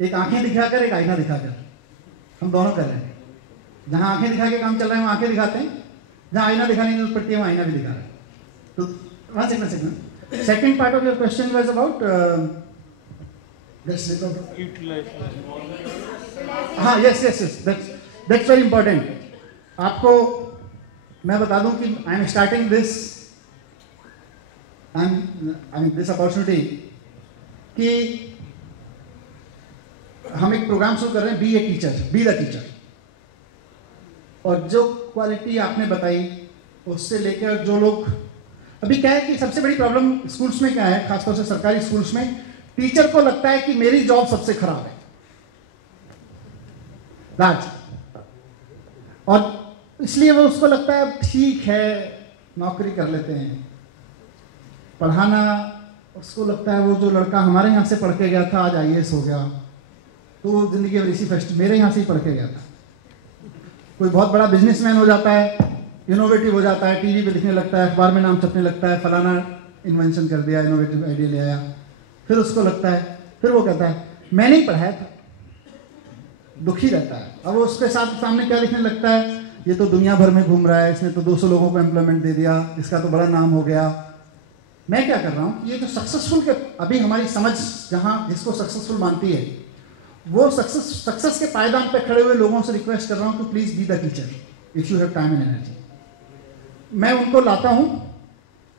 एक आंखें दिखाकर, एक आईना दिखाकर. हम दोनों कर रहे हैं. जहाँ आंखें दिखा के काम चल रहा है वहाँ आंखें दिखाते हैं, जहाँ आईना दिखाने की जरूरत पड़ती है वहाँ आईना भी दिखा रहे हैं. तो one second. Second part of your question was about हाँ, यस, दैट्स वेरी इंपॉर्टेंट. आपको मैं बता दूं कि I am starting this opportunity कि हम एक प्रोग्राम शुरू कर रहे हैं, बी द टीचर. और जो क्वालिटी आपने बताई उससे लेकर जो लोग, अभी क्या है कि सबसे बड़ी प्रॉब्लम स्कूल्स में क्या है, खासतौर से सरकारी स्कूल्स में, टीचर को लगता है कि मेरी जॉब सबसे खराब है. राज, और इसलिए वो उसको लगता है ठीक है नौकरी कर लेते हैं. पढ़ाना उसको लगता है वो जो लड़का हमारे यहाँ से पढ़ के गया था आज IAS हो गया, तो वो जिंदगी में इसी फर्स्ट मेरे यहाँ से ही पढ़ के गया था. कोई बहुत बड़ा बिजनेसमैन हो जाता है, इनोवेटिव हो जाता है, टीवी पे दिखने लगता है, अखबार में नाम छपने लगता है, फलाना इन्वेंशन कर दिया, इनोवेटिव आइडिया ले आया. फिर उसको लगता है, फिर वो कहता है मैंने ही पढ़ाया था, दुखी रहता है. अब वो उसके सामने क्या लिखने लगता है, ये तो दुनिया भर में घूम रहा है, इसने तो 200 लोगों को एम्प्लॉयमेंट दे दिया, इसका तो बड़ा नाम हो गया. मैं क्या कर रहा हूँ, ये जो सक्सेसफुल के अभी हमारी समझ जहाँ जिसको सक्सेसफुल मानती है, वो सक्सेस के पायदान पे खड़े हुए लोगों से रिक्वेस्ट कर रहा हूँ कि please be the teacher if you have time and energy. मैं उनको लाता हूँ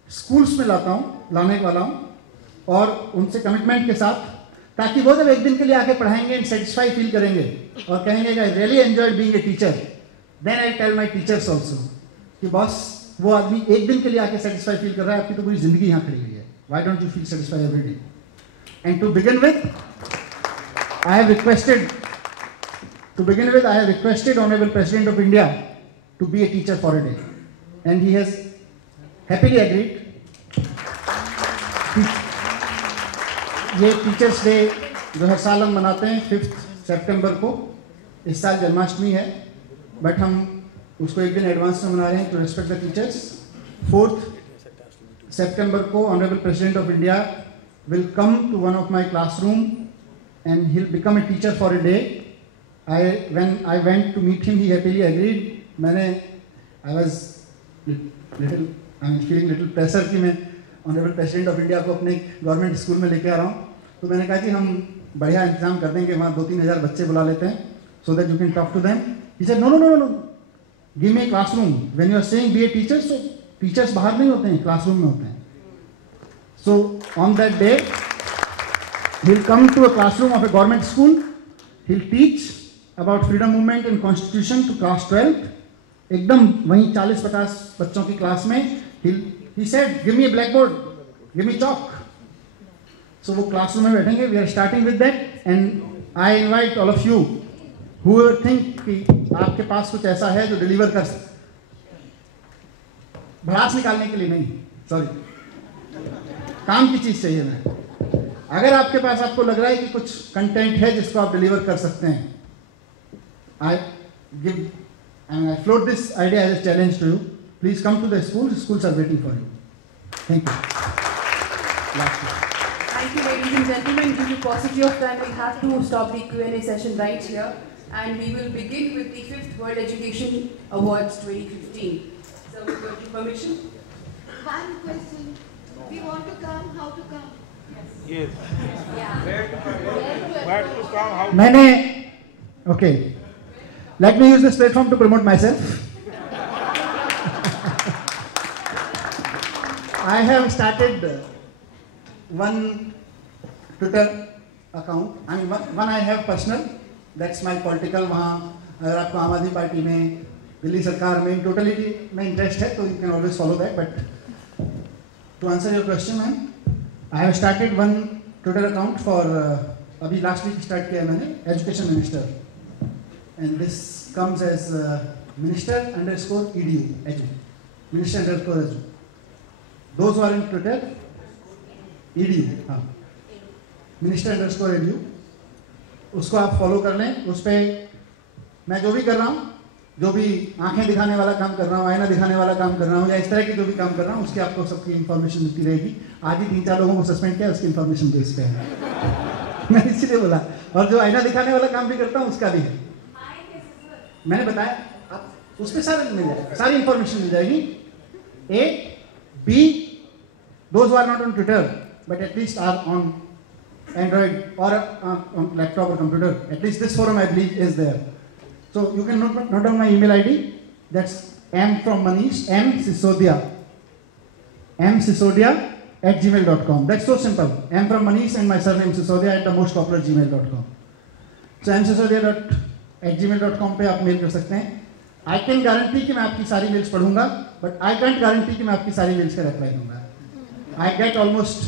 स्कूल्स में, लाने वाला हूँ और उनसे कमिटमेंट के साथ, ताकि वो जब एक दिन के लिए आके पढ़ाएंगे एंड सेटिस्फाई फील करेंगे और कहेंगे I really enjoyed being a teacher, then I tell my teachers also कि बॉस वो आदमी एक दिन के लिए आके सेटिस्फाई फील कर रहा है, आपकी तो पूरी जिंदगी यहाँ खड़ी हुई है, why don't you feel satisfy every day. And to begin with I have requested Honorable President of India to be a teacher for a day, and he has happily agreed. ये टीचर्स डे जो हर साल हम मनाते हैं 5 सितंबर को, इस साल जन्माष्टमी है, बट हम उसको एक दिन एडवांस में मना रहे हैं टू रेस्पेक्ट द टीचर्स. 4 सितंबर को Honorable President of India will come to one of my classroom and he'll become a teacher for a day. When I went to meet him, he happily agreed. I was feeling little pressure कि मैं Honorable President of India को अपने government school में लेके आ रहा हूँ. तो मैंने कहा कि हम बढ़िया इंतजाम कर देंगे, वहाँ 2-3 हज़ार बच्चे बुला लेते हैं, so that you can talk to them. He said, no, give me a classroom. When you are saying be a teacher, so teachers बाहर नहीं होते हैं, classroom में होते हैं. So on that day, he'll come to a classroom of a government school. He'll teach about freedom movement and constitution to class 12. एकदम वहीं 40-50 बच्चों की क्लास में. He said, give me a blackboard, give me chalk. So वो क्लासरूम में बैठेंगे. We are starting with that, and I invite all of you whoever think कि आपके पास कुछ ऐसा है जो डिलीवर कर सकते, भड़ास निकालने के लिए नहीं, सॉरी, काम की चीज चाहिए. मैं अगर आपके पास आपको लग रहा है कि कुछ कंटेंट है जिसको आप डिलीवर कर सकते हैं, I float this idea as a challenge to you Please come to the schools. Schools are waiting for you. Thank you. Thank you, ladies and gentlemen. Due to paucity of time, we have to stop the Q&A session right here. And we will begin with the 5th World Education Awards 2015. So, with your permission? One question. We want to come, how to come? Yes. Yeah. Where to come? How? Okay. Let me use this platform to promote myself. I have started one Twitter account. I mean, one I have personal. That's my political. वहाँ अगर आपको आम आदमी पार्टी में, दिल्ली सरकार में, टोटलिटी में इंटरेस्ट है, तो you can always follow that. But to answer your question, ma'am, I have started one Twitter account for अभी last week start किया मैंने Education Minister, and this comes as Minister_edu, Minister_edu. Those who are in Twitter, edu, हाँ, Minister_edu, उसको आप फॉलो कर लें. उस पर मैं जो भी कर रहा हूँ, जो भी आंखें दिखाने वाला काम कर रहा हूँ, आईना दिखाने वाला काम कर रहा हूँ, या इस तरह की जो भी काम कर रहा हूँ, उसकी आपको सबकी इन्फॉर्मेशन मिलती रहेगी. आज ही 3-4 लोगों को सस्पेंड किया, उसकी इन्फॉर्मेशन बेस पे है. मैं इसीलिए बोला. और जो आईना दिखाने वाला काम भी करता हूँ, उसका भी है. मैंने बताया, आप उस पर सारे मिल जाएगा, सारी इन्फॉर्मेशन मिल जाएगी. A, B, those who are not on Twitter, but at least are on Android or on laptop or computer, at least this forum I believe is there. So you can note down my email ID. That's M from Manish, msisodia@gmail.com. That's so simple. M from Manish and my surname Sisodia at the most popular gmail.com. So msisodia@gmail.com पे आप मेल कर सकते हैं. I can guarantee कि मैं आपकी सारी मेल्स पढ़ूंगा, but I can't guarantee कि मैं आपकी सारी मेल्स का रिप्लाई दूंगा. I get almost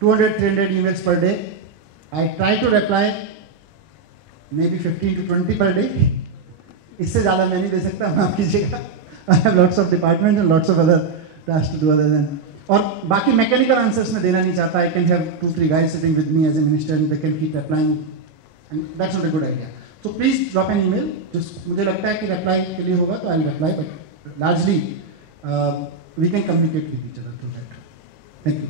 200-300 emails per day. I try to reply maybe 15 to 20 per day. इससे ज़्यादा मैं नहीं दे सकता, माफ कीजिएगा. I have lots of departments and lots of other tasks to do other than. और बाकी मैकेनिकल आंसर्स मैं देना नहीं चाहता. I can have 2-3 guys sitting with me as a minister and they can keep replying, and that's not a good idea. So please drop an email. Just मुझे लगता है कि reply के लिए होगा तो I'll reply, but largely we can communicate with each other through that. Thank you.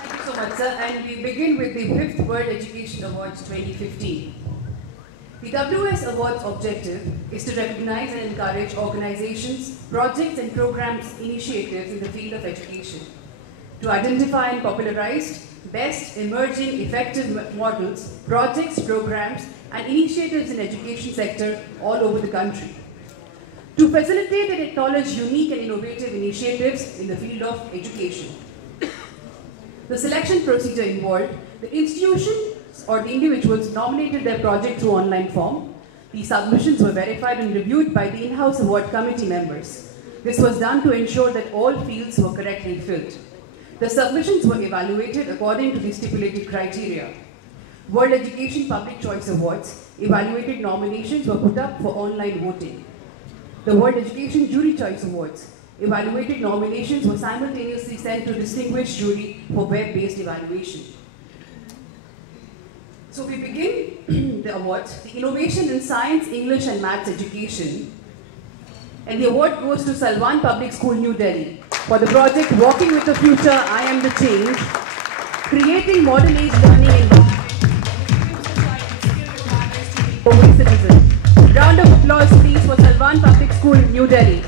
Thank you so much, sir. And we begin with the 5th World Education Awards 2015. The WS Awards objective is to recognize and encourage organizations, projects and programs initiatives in the field of education, to identify and popularize best emerging effective models, projects, programs and initiatives in education sector all over the country, to facilitate and acknowledge unique and innovative initiatives in the field of education. The selection procedure involved the institution or the individuals nominated their project through online form. The submissions were verified and reviewed by the in-house award committee members. This was done to ensure that all fields were correctly filled. The submissions were evaluated according to the stipulated criteria. World Education Public Choice Awards evaluated nominations were put up for online voting. The World Education Jury Choice Awards evaluated nominations were simultaneously sent to distinguished jury for web-based evaluation. So we begin the awards, the Innovation in Science, English and Maths Education. And the award goes to Salwan Public School, New Delhi for the project Walking with the Future, I Am the Change, creating modern age learning environment for every citizen. Round of applause please for Salwan Public School, New Delhi.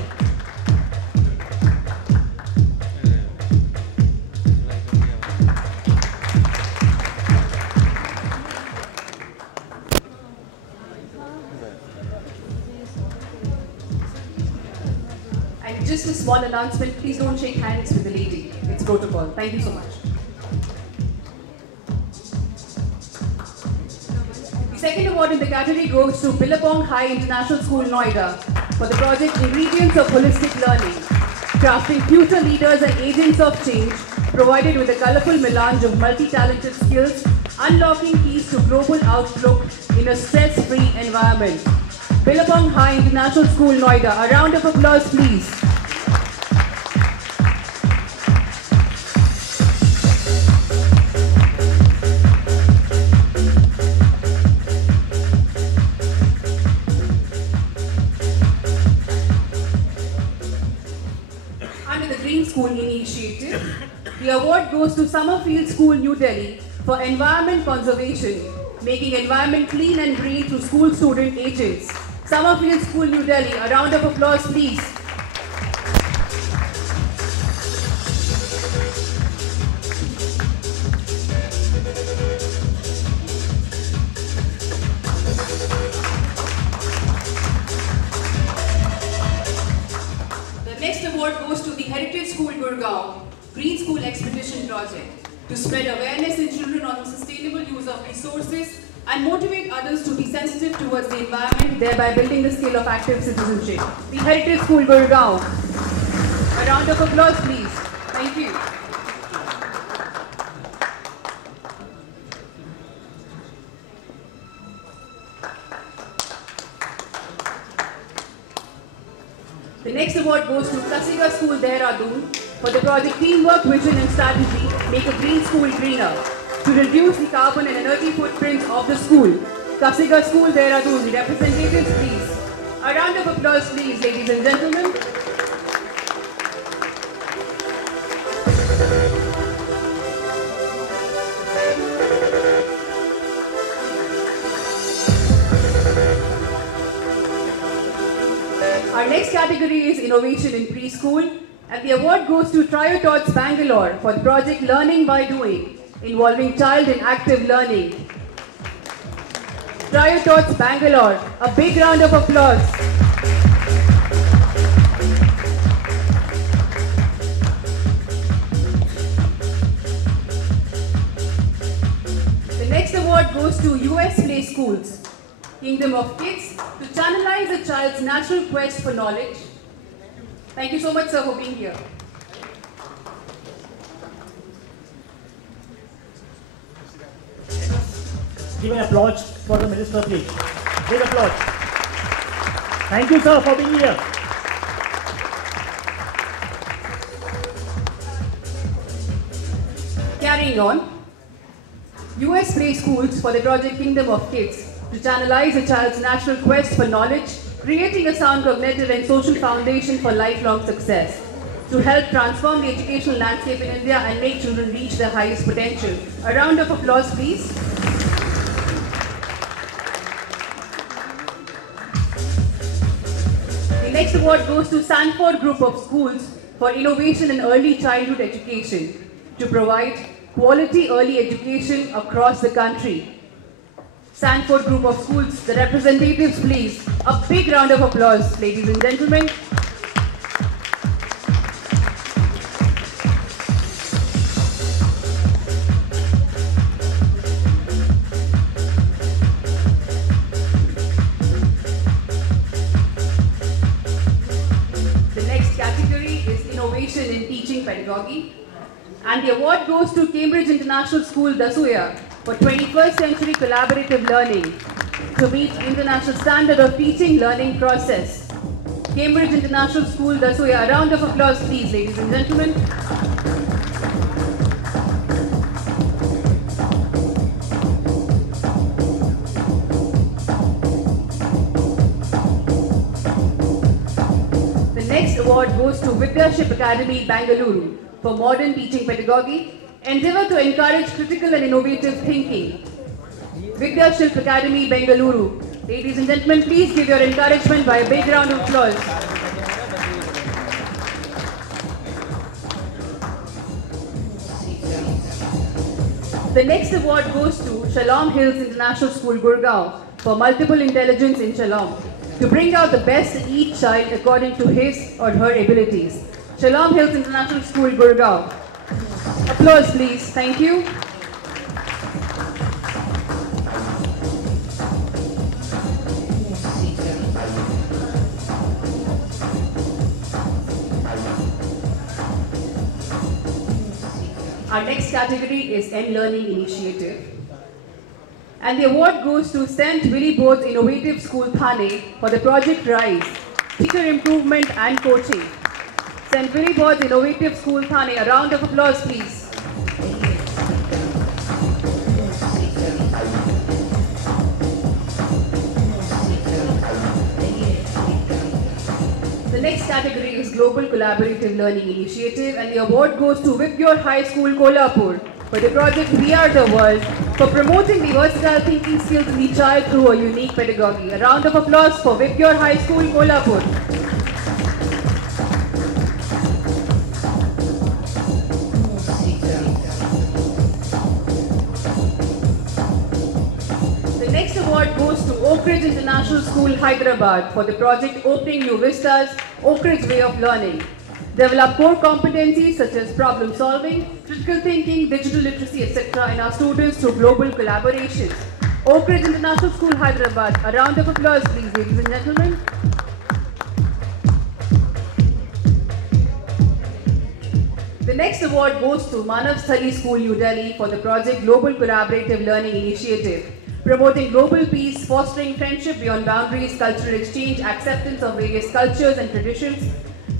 Just a small announcement, please don't shake hands with the lady. It's protocol. Thank you so much. The second award in the category goes to Billabong High International School, Noida for the project Ingredients of Holistic Learning, crafting future leaders and agents of change, provided with a colorful melange of multi-talented skills, unlocking keys to global outlook in a stress-free environment. Billabong High International School, Noida. A round of applause, please. under the Green School Initiative. The award goes to Summerfield School, New Delhi for environment conservation, making environment clean and green through school student agents. Summerfield School, New Delhi, a round of applause please. The next award goes to the Heritage School, Gurgaon, Green School Expedition Project, to spread awareness in children on the sustainable use of resources and motivate others to be sensitive towards the environment, thereby building the skill of active citizenship. The Heritage School, Gurgaon. A round of applause, please. Thank you. The next award goes to Kasiga School, Dehradun for the project Teamwork, Vision and Strategy, Make a Green School Greener, to reduce the carbon and energy footprint of the school. Kasiga School, Dehradun, the representatives please. A round of applause please, ladies and gentlemen. Our next category is Innovation in Preschool, and the award goes to Triotots Bangalore for the project Learning by Doing, involving child in active learning. Triotots Bangalore, a big round of applause. The next award goes to US Play Schools, Kingdom of Kids, to channelize a child's natural quest for knowledge. Thank you so much, sir, for being here. Give an applause for the minister, please. Big applause. Thank you, sir, for being here. Carrying on, US Play Schools for the project Kingdom of Kids, to channelize a child's natural quest for knowledge, creating a sound cognitive and social foundation for lifelong success, to help transform the educational landscape in India and make children reach their highest potential. A round of applause, please. The next award goes to Sanford Group of Schools for innovation in early childhood education, to provide quality early education across the country. Sanford Group of Schools, the representatives please. A big round of applause, ladies and gentlemen. The next category is Innovation in Teaching Pedagogy. And the award goes to Cambridge International School, Dasuya, for 21st century collaborative learning to meet international standard of teaching learning process. Cambridge International School, Dasuya, a round of applause please, ladies and gentlemen. The next award goes to Vidyaship Academy, Bangalore for modern teaching pedagogy. Endeavor to encourage critical and innovative thinking. Vidyashilp Academy, Bengaluru. Ladies and gentlemen, please give your encouragement by a big round of applause. The next award goes to Shalom Hills International School, Gurgaon for multiple intelligence in Shalom, to bring out the best in each child according to his or her abilities. Shalom Hills International School, Gurgaon. Applause please, thank you. Our next category is N-Learning Initiative. And the award goes to St. Willy Board's Innovative School, Thane for the Project Rise, teacher improvement and coaching. St. Willy Board's Innovative School, Thane, a round of applause please. The next category is Global Collaborative Learning Initiative, and the award goes to Vibgyor High School, Kolhapur, for the project We Are the World, for promoting the versatile thinking skills in the child through a unique pedagogy. A round of applause for Vibgyor High School, Kolhapur. The next award goes to Oak Ridge International School, Hyderabad, for the project Opening New Vistas, Oak Ridge Way of Learning. Develop core competencies such as problem solving, critical thinking, digital literacy, etc. in our students through global collaboration. Oak Ridge International School, Hyderabad. A round of applause, please, ladies and gentlemen. The next award goes to Manav Sthali School, New Delhi, for the project Global Collaborative Learning Initiative, promoting global peace, fostering friendship beyond boundaries, cultural exchange, acceptance of various cultures and traditions,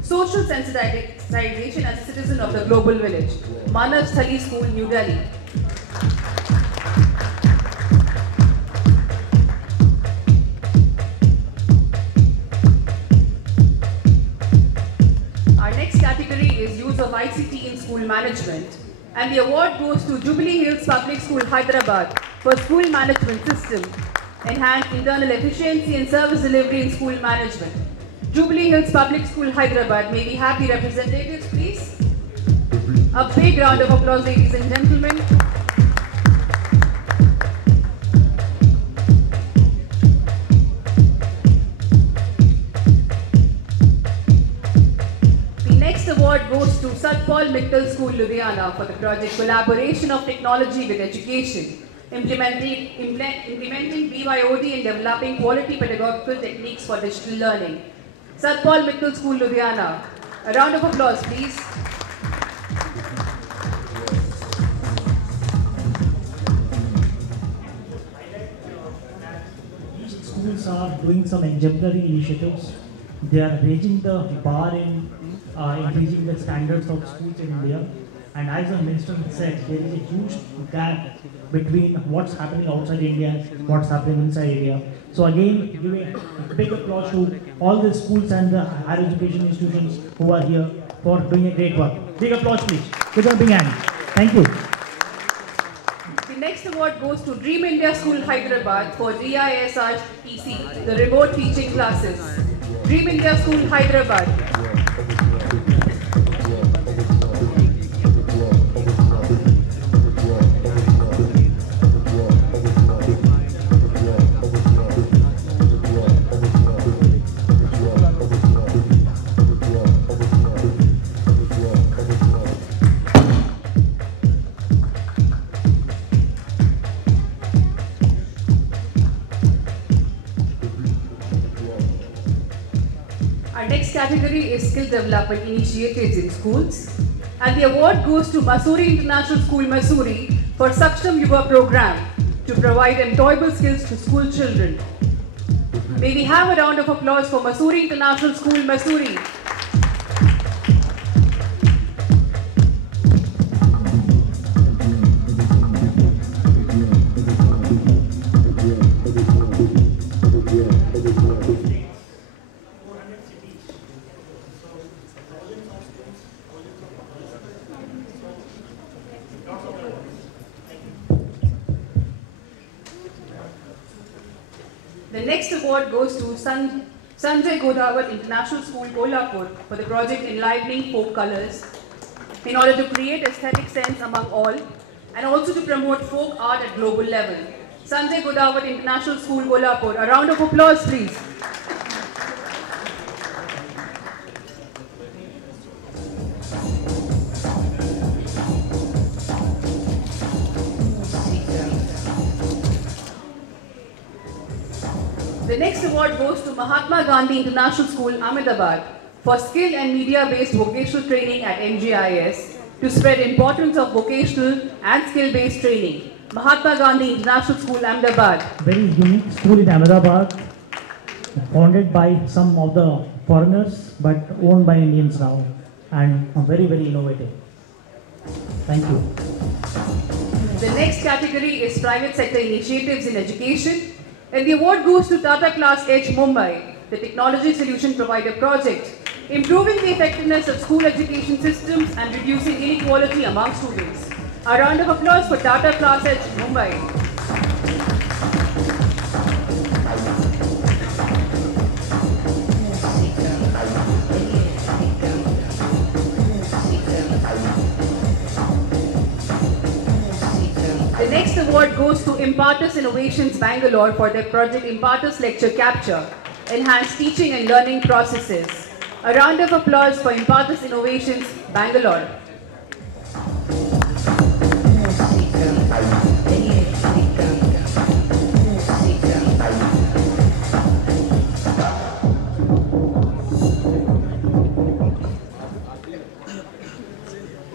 social sensitization as a citizen of the global village. Manav Sthali School, New Delhi. Our next category is use of ICT in school management, and the award goes to Jubilee Hills Public School, Hyderabad, for school management system, enhance internal efficiency and service delivery in school management. Jubilee Hills Public School, Hyderabad. May we have the representatives, please? A big round of applause, ladies and gentlemen. The next award goes to Satpal Mittal School, Ludhiana, for the project Collaboration of Technology with Education, implementing BYOD and developing quality pedagogical techniques for digital learning. Satpal Mittal School, Ludhiana. A round of applause, please. These schools are doing some exemplary initiatives. They are raising the bar in increasing the standards of schools in India. And as the minister said, there is a huge gap between what's happening outside India and what's happening inside India. So again, giving a big applause to all the schools and the higher education institutions who are here for doing a great work. Big applause, please. Give them a big hand. Thank you. The next award goes to Dream India School, Hyderabad, for DISRTC, the remote teaching classes. Dream India School, Hyderabad. Our next category is skill development initiatives in schools, and the award goes to Mussoorie International School, Mussoorie, for Saksham Yuva program to provide employable skills to school children. May we have a round of applause for Mussoorie International School, Mussoorie. The next award goes to Sanjay Godawat International School, Kolhapur, for the project Enlivening Folk Colors, in order to create aesthetic sense among all, and also to promote folk art at global level. Sanjay Godawat International School, Kolhapur. A round of applause, please. The next award goes to Mahatma Gandhi International School, Ahmedabad, for skill and media-based vocational training at MGIS to spread importance of vocational and skill-based training. Mahatma Gandhi International School, Ahmedabad. Very unique school in Ahmedabad, founded by some of the foreigners, but owned by Indians now, and very, very innovative. Thank you. The next category is private sector initiatives in education, and the award goes to Tata Class H, Mumbai, the Technology Solution Provider Project, improving the effectiveness of school education systems and reducing inequality among students. A round of applause for Tata Class Edge, Mumbai. The next award goes to Impartus Innovations Bangalore for their project Impartus Lecture Capture, Enhanced Teaching and Learning Processes. A round of applause for Impartus Innovations Bangalore.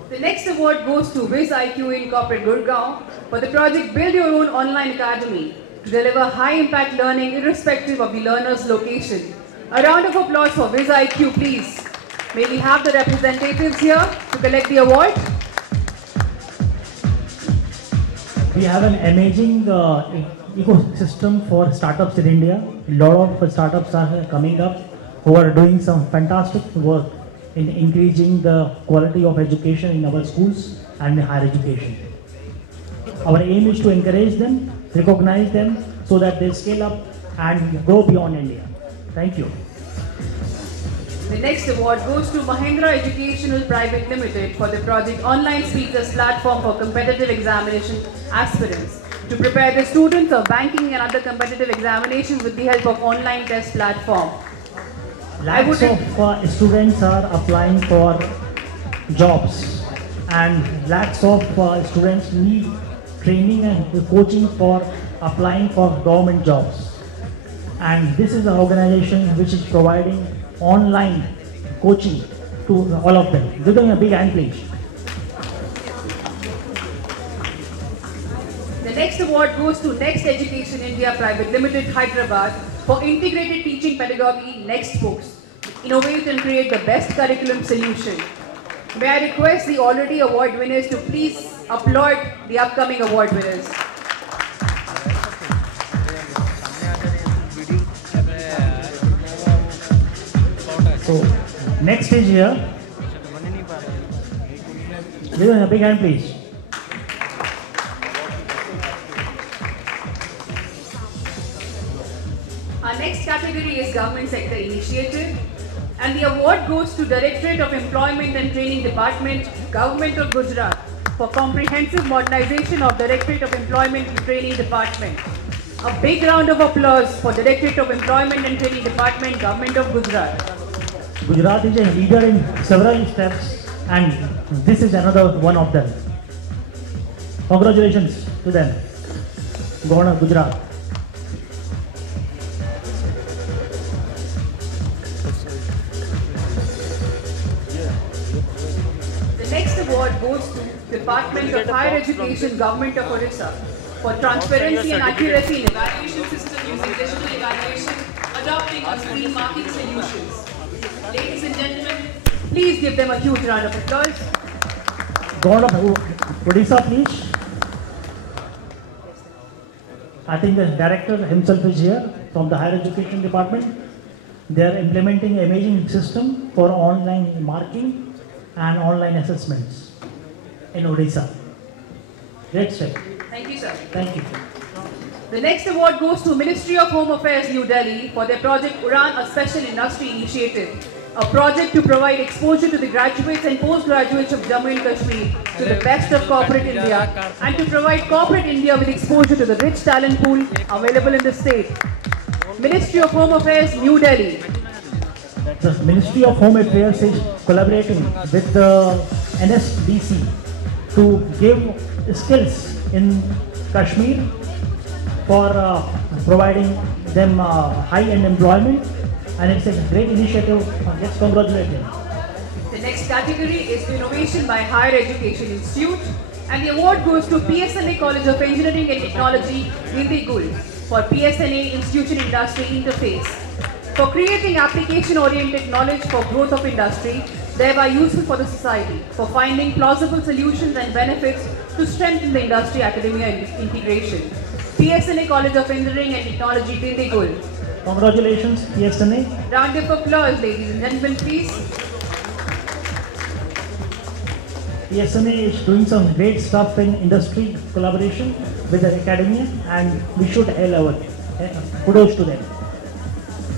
The next award goes to Viz IQ Incorporated Gurgaon for the project Build Your Own Online Academy to deliver high-impact learning irrespective of the learner's location. A round of applause for Viz IQ, please. May we have the representatives here to collect the award? We have an amazing ecosystem for startups in India. A lot of startups are coming up who are doing some fantastic work in increasing the quality of education in our schools and higher education. Our aim is to encourage them, recognize them, so that they scale up and go beyond India. Thank you. The next award goes to Mahindra Educational Private Limited for the project Online Speakers Platform for Competitive Examination Aspirants to prepare the students of banking and other competitive examinations with the help of online test platform. Lakhs of students are applying for jobs, and lakhs of students need training and coaching for applying for government jobs. And this is an organization which is providing online coaching to all of them. Give them a big hand, please. The next award goes to Next Education India Private Limited, Hyderabad for integrated teaching pedagogy, Next Books. Innovate and create the best curriculum solution. May I request the already award winners to please applaud the upcoming award winners. So, next stage here. Give them a big hand, please. Our next category is Government Sector Initiative, and the award goes to Directorate of Employment and Training Department, Government of Gujarat for comprehensive modernization of Directorate of Employment and Training Department. A big round of applause for Directorate of Employment and Training Department, Government of Gujarat. Gujarat is a leader in several steps, and this is another one of them. Congratulations to them, Governor of Gujarat. The next award goes to Department of Higher Education, Government of Orissa for transparency and accuracy in evaluation system using digital evaluation, adopting on screen marking solutions. Ladies and gentlemen, please give them a huge round of applause. Governor of Odisha, please. I think the director himself is here from the Higher Education Department. They are implementing an amazing system for online marking and online assessments in Odisha. Great step. Thank you, sir. Thank you. The next award goes to Ministry of Home Affairs, New Delhi for their project Uran, a Special Industry Initiative, a project to provide exposure to the graduates and postgraduates of Jammu and Kashmir to the best of corporate India and to provide corporate India with exposure to the rich talent pool available in the state. Ministry of Home Affairs, New Delhi. The Ministry of Home Affairs is collaborating with the NSDC to give skills in Kashmir for providing them high-end employment, and it's a great initiative. Let's congratulate them. The next category is Innovation by Higher Education Institute, and the award goes to PSNA College of Engineering and Technology, Dindigul for PSNA Institution Industry Interface for creating application-oriented knowledge for growth of industry, thereby useful for the society, for finding plausible solutions and benefits to strengthen the industry academia integration. PSNA College of Engineering and Technology, Dindigul. Congratulations, PSNA. Round of applause, ladies and gentlemen, please. PSNA is doing some great stuff in industry collaboration with the academia, and we should hail our kudos to them.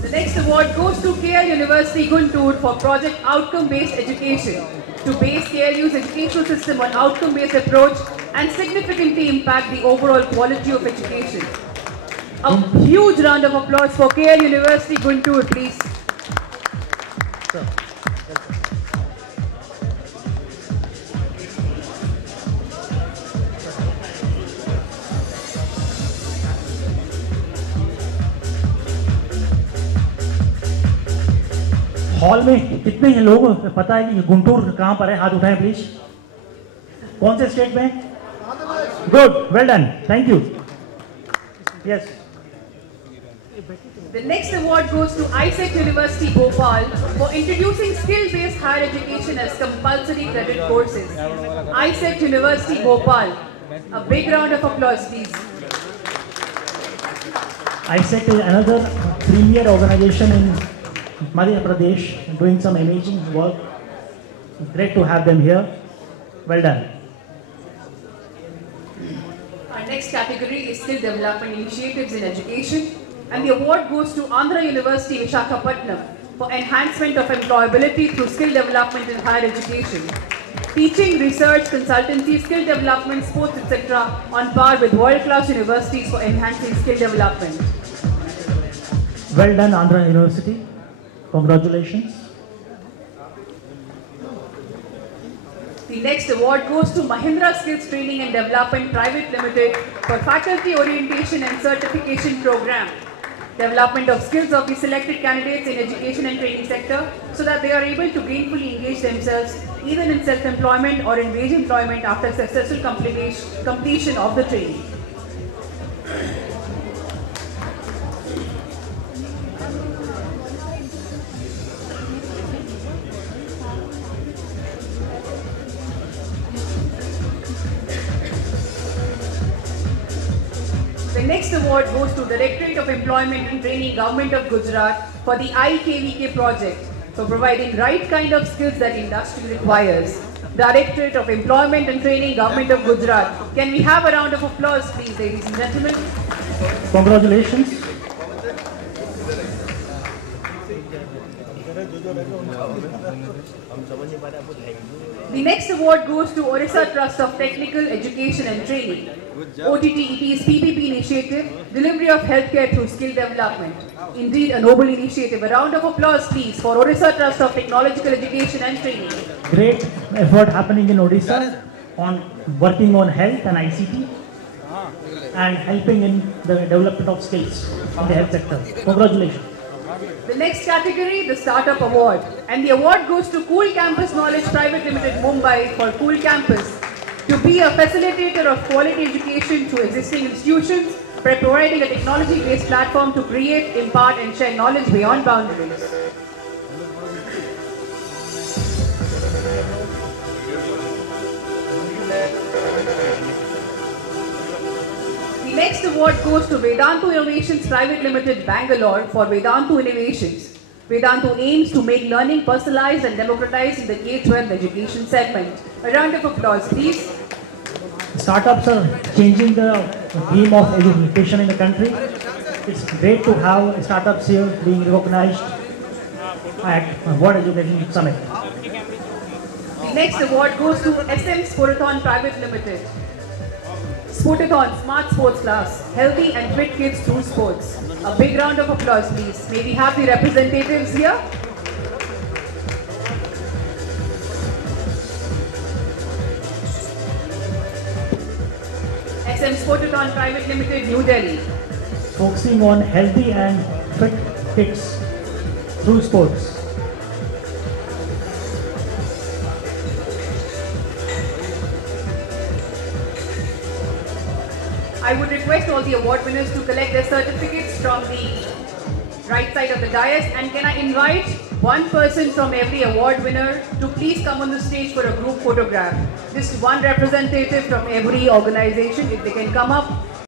The next award goes to KL University Guntur for Project Outcome-Based Education to base KLU's educational system on outcome-based approach and significantly impact the overall quality of education. A huge round of applause for KL University Guntur, please. Hall में कितने हैं लोग पता है कि गुंटूर कहाँ पर है? हाथ उठाएं प्लीज। कौन से स्टेट में? Good, well done, thank you. Yes. The next award goes to ISEC University Bhopal for introducing skill-based higher education as compulsory credit courses. ISEC University Bhopal. A big round of applause, please. ISEC is another premier organization in Madhya Pradesh doing some amazing work. Great to have them here. Well done. Our next category is skill development initiatives in education, and the award goes to Andhra University Visakhapatnam for enhancement of employability through skill development in higher education. Teaching, research, consultancy, skill development, sports, etc. on par with world-class universities for enhancing skill development. Well done, Andhra University. Congratulations. The next award goes to Mahindra Skills Training and Development Private Limited for faculty orientation and certification program. Development of skills of the selected candidates in education and training sector so that they are able to gainfully engage themselves either in self-employment or in wage employment after successful completion of the training. The next award goes to Directorate of Employment and Training, Government of Gujarat for the IKVK project for providing right kind of skills that industry requires. Directorate of Employment and Training, Government of Gujarat. Can we have a round of applause, please, ladies and gentlemen? Congratulations. The next award goes to Orissa Trust of Technical Education and Training. OTTET's PPP initiative, delivery of healthcare through skill development. Indeed, a noble initiative. A round of applause, please, for Orissa Trust of Technological Education and Training. Great effort happening in Odisha on working on health and ICT and helping in the development of skills in the health sector. Congratulations. The next category, the Startup Award. And the award goes to Cool Campus Knowledge Private Limited, Mumbai for Cool Campus to be a facilitator of quality education to existing institutions by providing a technology-based platform to create, impart and share knowledge beyond boundaries. The next award goes to Vedantu Innovations Private Limited, Bangalore for Vedantu Innovations. Vedantu aims to make learning personalized and democratized in the K-12 education segment. A round of applause, please. Startups are changing the game of education in the country. It's great to have startups here being recognized at World Education Summit. The next award goes to SM Sportathon Private Limited. Sportathon, Smart Sports Class, healthy and fit kids through sports. A big round of applause, please. May we have the representatives here? SM Sportathon Private Limited, New Delhi. Focusing on healthy and fit kids through sports. I would request all the award winners to collect their certificates from the right side of the dais, and can I invite one person from every award winner to please come on the stage for a group photograph. Just one representative from every organization, if they can come up